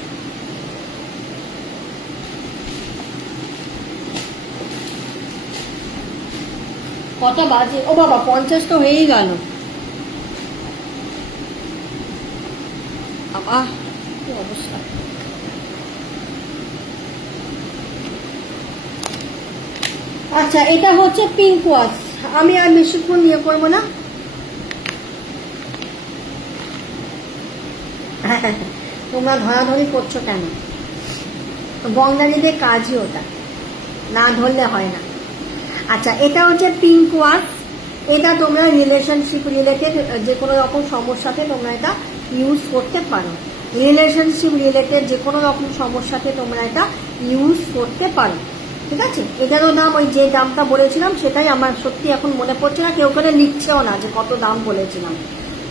কত বাজে? ও বাবা, 50 তো হয়েই গেল। কি অবস্থা। আচ্ছা, এটা হচ্ছে পিঙ্ক ওয়াশ। আমি আর বেশিক্ষণ ইয়ে করবো না। তোমরা ধরাধরি করছো কেন? বঙ্গালীদের কাজই ওটা, না ধরলে হয় না। আচ্ছা, এটা হচ্ছে পিঙ্ক ওয়াশ। এটা তোমরা রিলেশনশিপ রিলেটেড যে কোনো রকম সমস্যাতে তোমরা এটা ইউজ করতে পারো। রিলেশনশিপ রিলেটেড যে কোনো রকম সমস্যাতে তোমরা এটা ইউজ করতে পারো। ঠিক আছে, এটারও দাম ওই যে দামটা বলেছিলাম সেটাই, আমার সত্যি এখন মনে পড়ছে না, কেউ করে লিখছেও না যে কত দাম বলেছিলাম।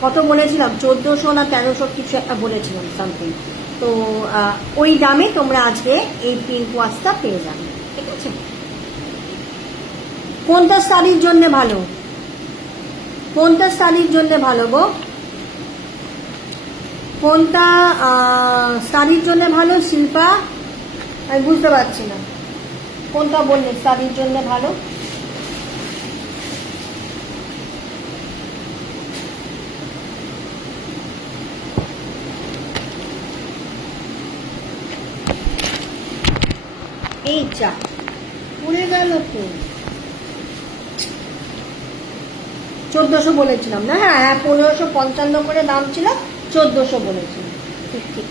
কত বলেছিলাম? 1400 না 1300 কিছু একটা বলেছিলাম সামথিং। তো ওই দামে তোমরা আজকে এই পিঙ্ক ওয়াশটা পেয়ে যাবে। ঠিক আছে, কোনটা শাড়ির জন্য ভালো? কোনটা শাড়ির জন্য ভালো গো? কোনটা শাড়ির জন্য ভালো শিল্পা? আমি বুঝতে পারছি না কোনটা বললে শাড়ির জন্য ভালো। এই চা পুড়ে গেল তো। 1400 বলেছিলাম না? হ্যাঁ হ্যাঁ, 1555 করে দাম ছিল, 1400 বলেছিলাম। ঠিক ঠিক।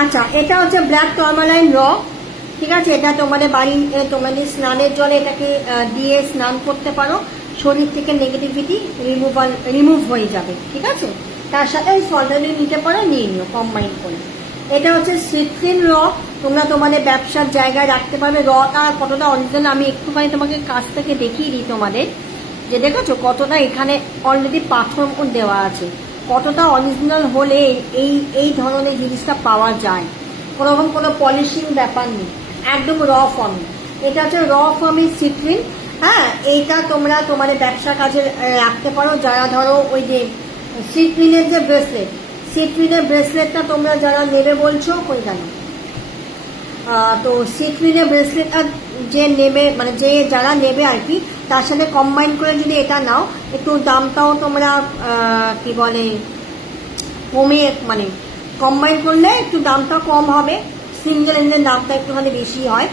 আচ্ছা, এটা হচ্ছে ব্ল্যাক টরমালাইন র। ঠিক আছে, এটা তোমাদের তোমাদের স্নানের জলে এটাকে দিয়ে স্নান করতে পারো, শরীর থেকে নেগেটিভিটি রিমুভ হয়ে যাবে। ঠিক আছে, তার সাথে ওই সল্টারি নিতে পারো, নিয়ে নিও কম্বাইন করে। এটা হচ্ছে সিট্রিন র, তোমরা তোমাদের ব্যবসার জায়গায় রাখতে পারবে। রটা কতটা অরিজিনাল আমি একটুখানি তোমাকে কাছ থেকে দেখিয়ে দিই তোমাদের, যে দেখেছো কতটা এখানে অলরেডি পাথর দেওয়া আছে, কতটা অরিজিনাল হলে এই ধরনের জিনিসটা পাওয়া যায়। কোনোরকম কোনো পলিশিং ব্যাপার নেই, একদম র ফর্মে। এটা হচ্ছে র ফর্মের সিট্রিন। হ্যাঁ, এইটা তোমরা তোমাদের ব্যবসা কাজে রাখতে পারো। যারা ধরো ওই যে সিট্রিনের যে ব্রেসলেট, সিট্রিনের ব্রেসলেটটা তোমরা যারা নেবে বলছো, কই কেন, তো সিট্রিনের ব্রেসলেটটা যে নেবে, মানে যে যারা নেবে আর কি, তার সাথে কম্বাইন করে যদি এটা নাও, একটু দামটাও তোমরা কি বলে কমে, মানে কম্বাইন করলে একটু দামটা কম হবে, সিঙ্গেল এন্ডের দামটা একটুখানি বেশি হয়।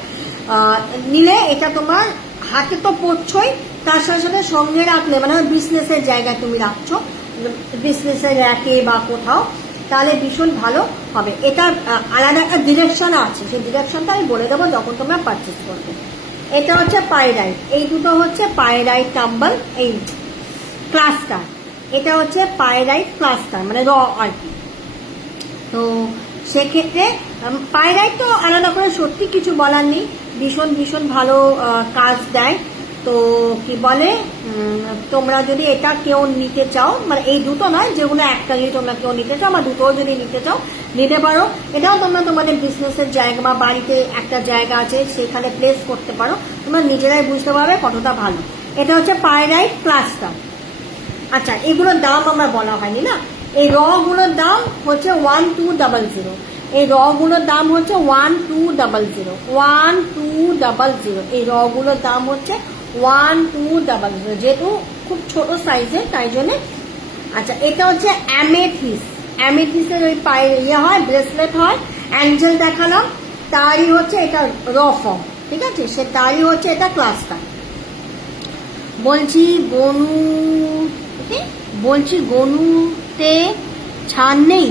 নিলে এটা তোমার হাতে তো পড়ছই, তার সাথে সাথে সঙ্গে রাখলে, মানে বিজনেসের জায়গায় তুমি রাখছো, বিজনেসের র্যাকে বা কোথাও, তাহলে ভীষণ ভালো হবে। এটা আলাদা একটা ডিরেকশন আছে, সেই ডিরেকশনটা আমি বলে দেবো যখন তোমরা পারচেস করবে। এটা হচ্ছে পাইরাইট, এই দুটো হচ্ছে পাইরাইট টাম্বল, এই ক্লাস্টার। এটা হচ্ছে পাইরাইট ক্লাস্টার, মানে র আর কি। তো সেক্ষেত্রে পাইরাইট তো আলাদা করে সত্যি কিছু বলার নেই, ভীষণ ভীষণ ভালো কাজ দেয়। তো কি বলে তোমরা যদি এটা কেউ নিতে চাও, মানে এই দুটো নয়, যেগুলো একটা যদি তোমরা কেউ নিতে চাও বা দুটোও যদি নিতে চাও নিতে পারো। এটাও তোমরা তোমাদের বিজনেসের জায়গা বা বাড়িতে একটা জায়গা আছে সেখানে প্লেস করতে পারো, তোমরা নিজেরাই বুঝতে পারবে কতটা ভালো। এটা হচ্ছে পাইরাইট প্লাস্টার। আচ্ছা, এগুলোর দাম আমার বলা হয়নি না। এই গুলোর দাম হচ্ছে 1200। এই গুলোর দাম হচ্ছে 1200, 1200। এই গুলোর দাম হচ্ছে 1200, যেহেতু খুব ছোট সাইজের তাই জন্যে। আচ্ছা, এটা হচ্ছে অ্যামেথিসের ওই পায়ে হয়, ব্রেসলেট হয়, অ্যাঞ্জেল দেখালাম, তারই হচ্ছে এটা র ফর্ম, ঠিক আছে, সে তারই হচ্ছে এটা ক্লাসটা। বলছি গনুতে ছাড় নেই,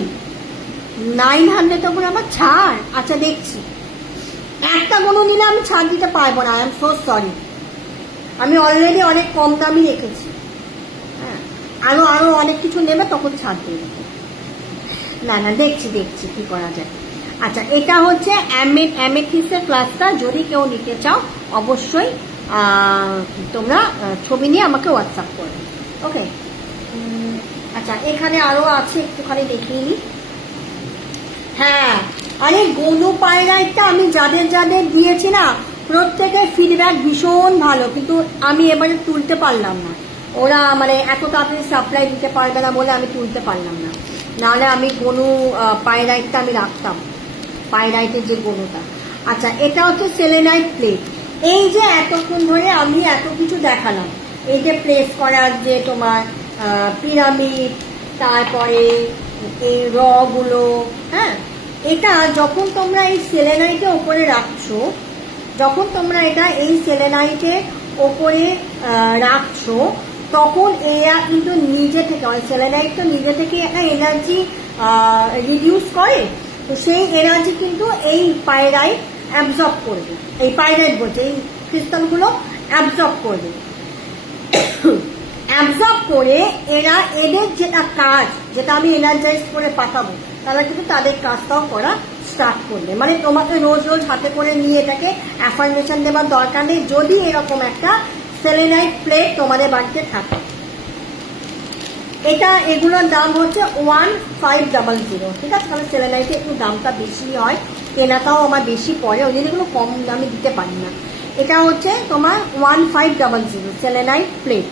900 তখন আবার ছাড়। আচ্ছা দেখছি, একটা গনু নিলে আমি ছাড় দিতে পারবো না, আই এম সো সরি। আমি অলরেডি অনেক কম দামই রেখেছি। হ্যাঁ, আরো অনেক কিছু নেবে তখন ছাড় দিয়ে দেবো। না দেখছি কি করা যায়। আচ্ছা, এটা হচ্ছে অ্যামেথিসের ক্লাসটা। যদি কেউ নিতে চাও অবশ্যই তোমরা ছবি নিয়ে আমাকে হোয়াটসঅ্যাপ করবে। ওকে। আচ্ছা, এখানে আরো আছে, একটুখানি দেখিয়ে নিই। হ্যাঁ, আরে গনু পাইরাইটটা আমি যাদের দিয়েছি না, প্রত্যেকের ফিডব্যাক ভীষণ ভালো, কিন্তু আমি এবারে তুলতে পারলাম না। ওরা মানে এত তাড়াতাড়ি সাপ্লাই দিতে পারবে না বলে আমি তুলতে পারলাম না, নাহলে আমি গনু পাইরাইটটা আমি রাখতাম, পাইরাইটের যে গনুটা। আচ্ছা, এটা হচ্ছে সেলেনাইট প্লেট। এই যে এতক্ষণ ধরে আমি এত কিছু দেখালাম, এই যে প্লেস করার যে তোমার পিরামিড, তারপরে এই গুলো, হ্যাঁ, এটা যখন তোমরা এই সেলেনাইটের ওপরে রাখছো, যখন তোমরা এটা এই সেলেনাইটের ওপরে রাখছো, তখন এরা কিন্তু নিজে থেকে, সেলেনাইট তো নিজে থেকে একটা এনার্জি রিডিউস করে, তো সেই এনার্জি কিন্তু এই পাইরাইট অ্যাবজর্ব করবে, এই পাইরাইট বলছে এই ক্রিস্টালগুলো অ্যাবজর্ব করবে। অ্যাবজর্ব করে এরা এদের যেটা কাজ, যেটা আমি এনার্জাইজ করে পাঠাবো, তারা কিন্তু তাদের কাজটাও করা স্টার্ট করবে। মানে তোমাকে রোজ হাতে করে নিয়ে এটাকে অ্যাফার্মেশন দেওয়ার দরকার নেই, যদি এরকম একটা সেলেনাইট প্লেট তোমাদের বাড়িতে থাকে। এগুলোর দাম হচ্ছে 1500, ঠিক আছে। কারণ সেলেনাইটে একটু দামটা বেশি হয়, কেনাটাও আমার বেশি পড়ে, ওই জন্য এগুলো কম দামে দিতে পারি না। এটা হচ্ছে তোমার 1500 সেলেনাইট প্লেট।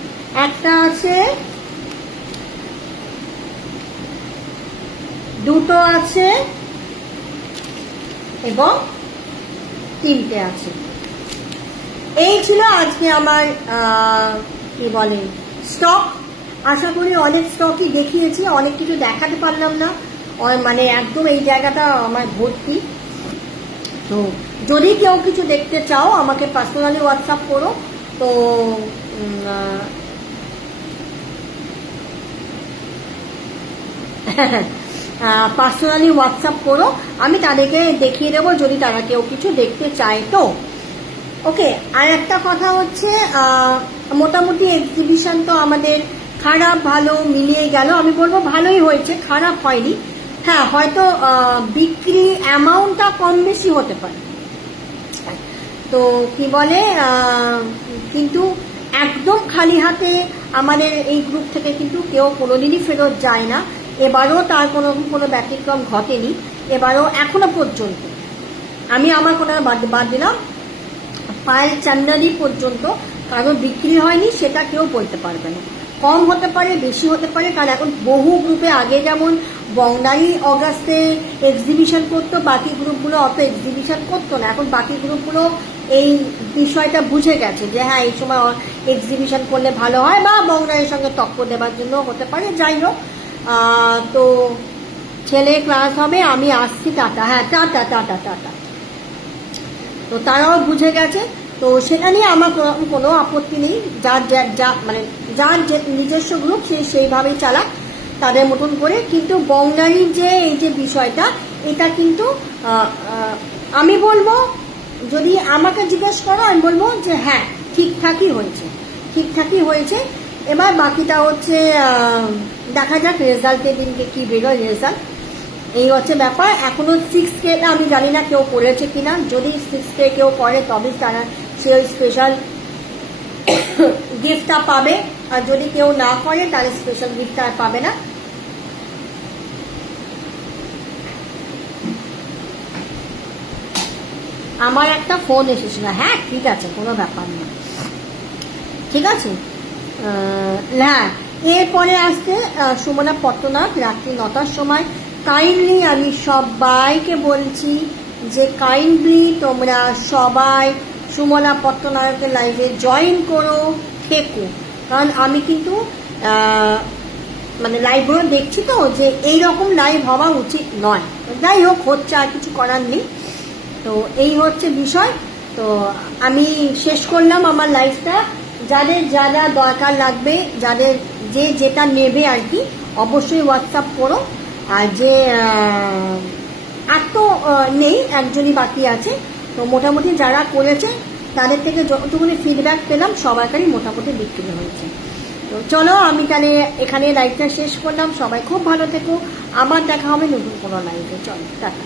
একটা আছে, দুটো আছে এবং তিনটে আছে। এই ছিল আজকে আমার কি বলে স্টক। আশা করি অনেক স্টকই দেখিয়েছি, অনেক কিছু দেখাতে পারলাম না, মানে একদম এই জায়গাটা আমার ভর্তি। তো যদি কেউ কিছু দেখতে চাও আমাকে পার্সোনালি হোয়াটসঅ্যাপ করো। তো পার্সোনালি হোয়াটসঅ্যাপ করো, আমি তাদেরকে দেখিয়ে দেবো যদি তারা কেউ কিছু দেখতে চায়। তো ওকে। আর একটা কথা হচ্ছে, মোটামুটি এক্সিবিশন তো আমাদের খারাপ ভালো মিলিয়ে গেল। আমি বলবো ভালোই হয়েছে, খারাপ হয়নি। হ্যাঁ, হয়তো বিক্রি অ্যামাউন্টটা কম বেশি হতে পারে, তো কি বলে, কিন্তু একদম খালি হাতে আমাদের এই গ্রুপ থেকে কিন্তু কেউ কোনোদিনই ফেরত যায় না। এবারও তার কোনো ব্যতিক্রম ঘটেনি। এবারও এখনো পর্যন্ত আমি আমার কোনো বাদ দিলাম, পায়েল চান্নারি পর্যন্ত কারো বিক্রি হয়নি, সেটা কেউ বলতে পারবে না। কম হতে পারে, বেশি হতে পারে, কারণ এখন বহু গ্রুপে, আগে যেমন বঙ্গালী অগাস্টে এক্সিবিশন করতো, বাকি গ্রুপগুলো অত এক্সিবিশন করতো না। এখন বাকি গ্রুপগুলো এই বিষয়টা বুঝে গেছে যে হ্যাঁ, এই সময় এক্সিবিশন করলে ভালো হয়, বা বঙ্গালীর সঙ্গে টক্কর দেওয়ার জন্য হতে পারে। যাই হোক, তো ছেলে ক্লাস হবে, আমি আসছি, টাটা। হ্যাঁ, টাটা। তো তারাও বুঝে গেছে, তো সেটা নিয়ে আমার কোনো আপত্তি নেই। যার নিজস্ব গ্রুপ সেইভাবেই চালাক তাদের মতন করে। কিন্তু বঙ্গালীর যে এই যে বিষয়টা, এটা কিন্তু আমি বলবো, যদি আমাকে জিজ্ঞেস করো আমি বলবো যে হ্যাঁ, ঠিকঠাকই হয়েছে। এবার বাকিটা হচ্ছে দেখা যাক রেজাল্টের দিনকে কি বেরোয় রেজাল্ট। এই হচ্ছে ব্যাপার। এখনো 6K আমি জানি না কেউ করেছে কিনা। যদি 6K কেউ করে তবে তারা সেই স্পেশাল গিফটটা পাবে, আর যদি কেউ না করে তাহলে স্পেশাল গিফটটা আর পাবে না। আমার একটা ফোন এসেছিল, হ্যাঁ ঠিক আছে, কোনো ব্যাপার না, ঠিক আছে। হ্যাঁ, এরপরে আসছে সুমনা পট্টনাথ রাত্রি 9টার সময়। কাইন্ডলি আমি সবাইকে বলছি যে কাইন্ডলি তোমরা সবাই সুমনা পট্টনাথের লাইভে জয়েন করো, থেকো, কারণ আমি কিন্তু মানে লাইভগুলো দেখছি তো যে এইরকম লাইভ হওয়া উচিত নয়। যাই হোক, হচ্ছে, আর কিছু করার নেই। তো এই হচ্ছে বিষয়। তো আমি শেষ করলাম আমার লাইফটা। যাদের যা যা দরকার লাগবে, যাদের যে যেটা নেবে আর কি, অবশ্যই হোয়াটসঅ্যাপ করো। আর যে আর তো নেই, একজনই বাকি আছে। তো মোটামুটি যারা করেছে তাদের থেকে যতটুকুনি ফিডব্যাক পেলাম সবাইকারই মোটামুটি বিক্রি হয়েছে। তো চলো, আমি তাহলে এখানে লাইভটা শেষ করলাম। সবাই খুব ভালো থেকো, আবার দেখা হবে নতুন কোনো লাইভে। চলো, টাটা।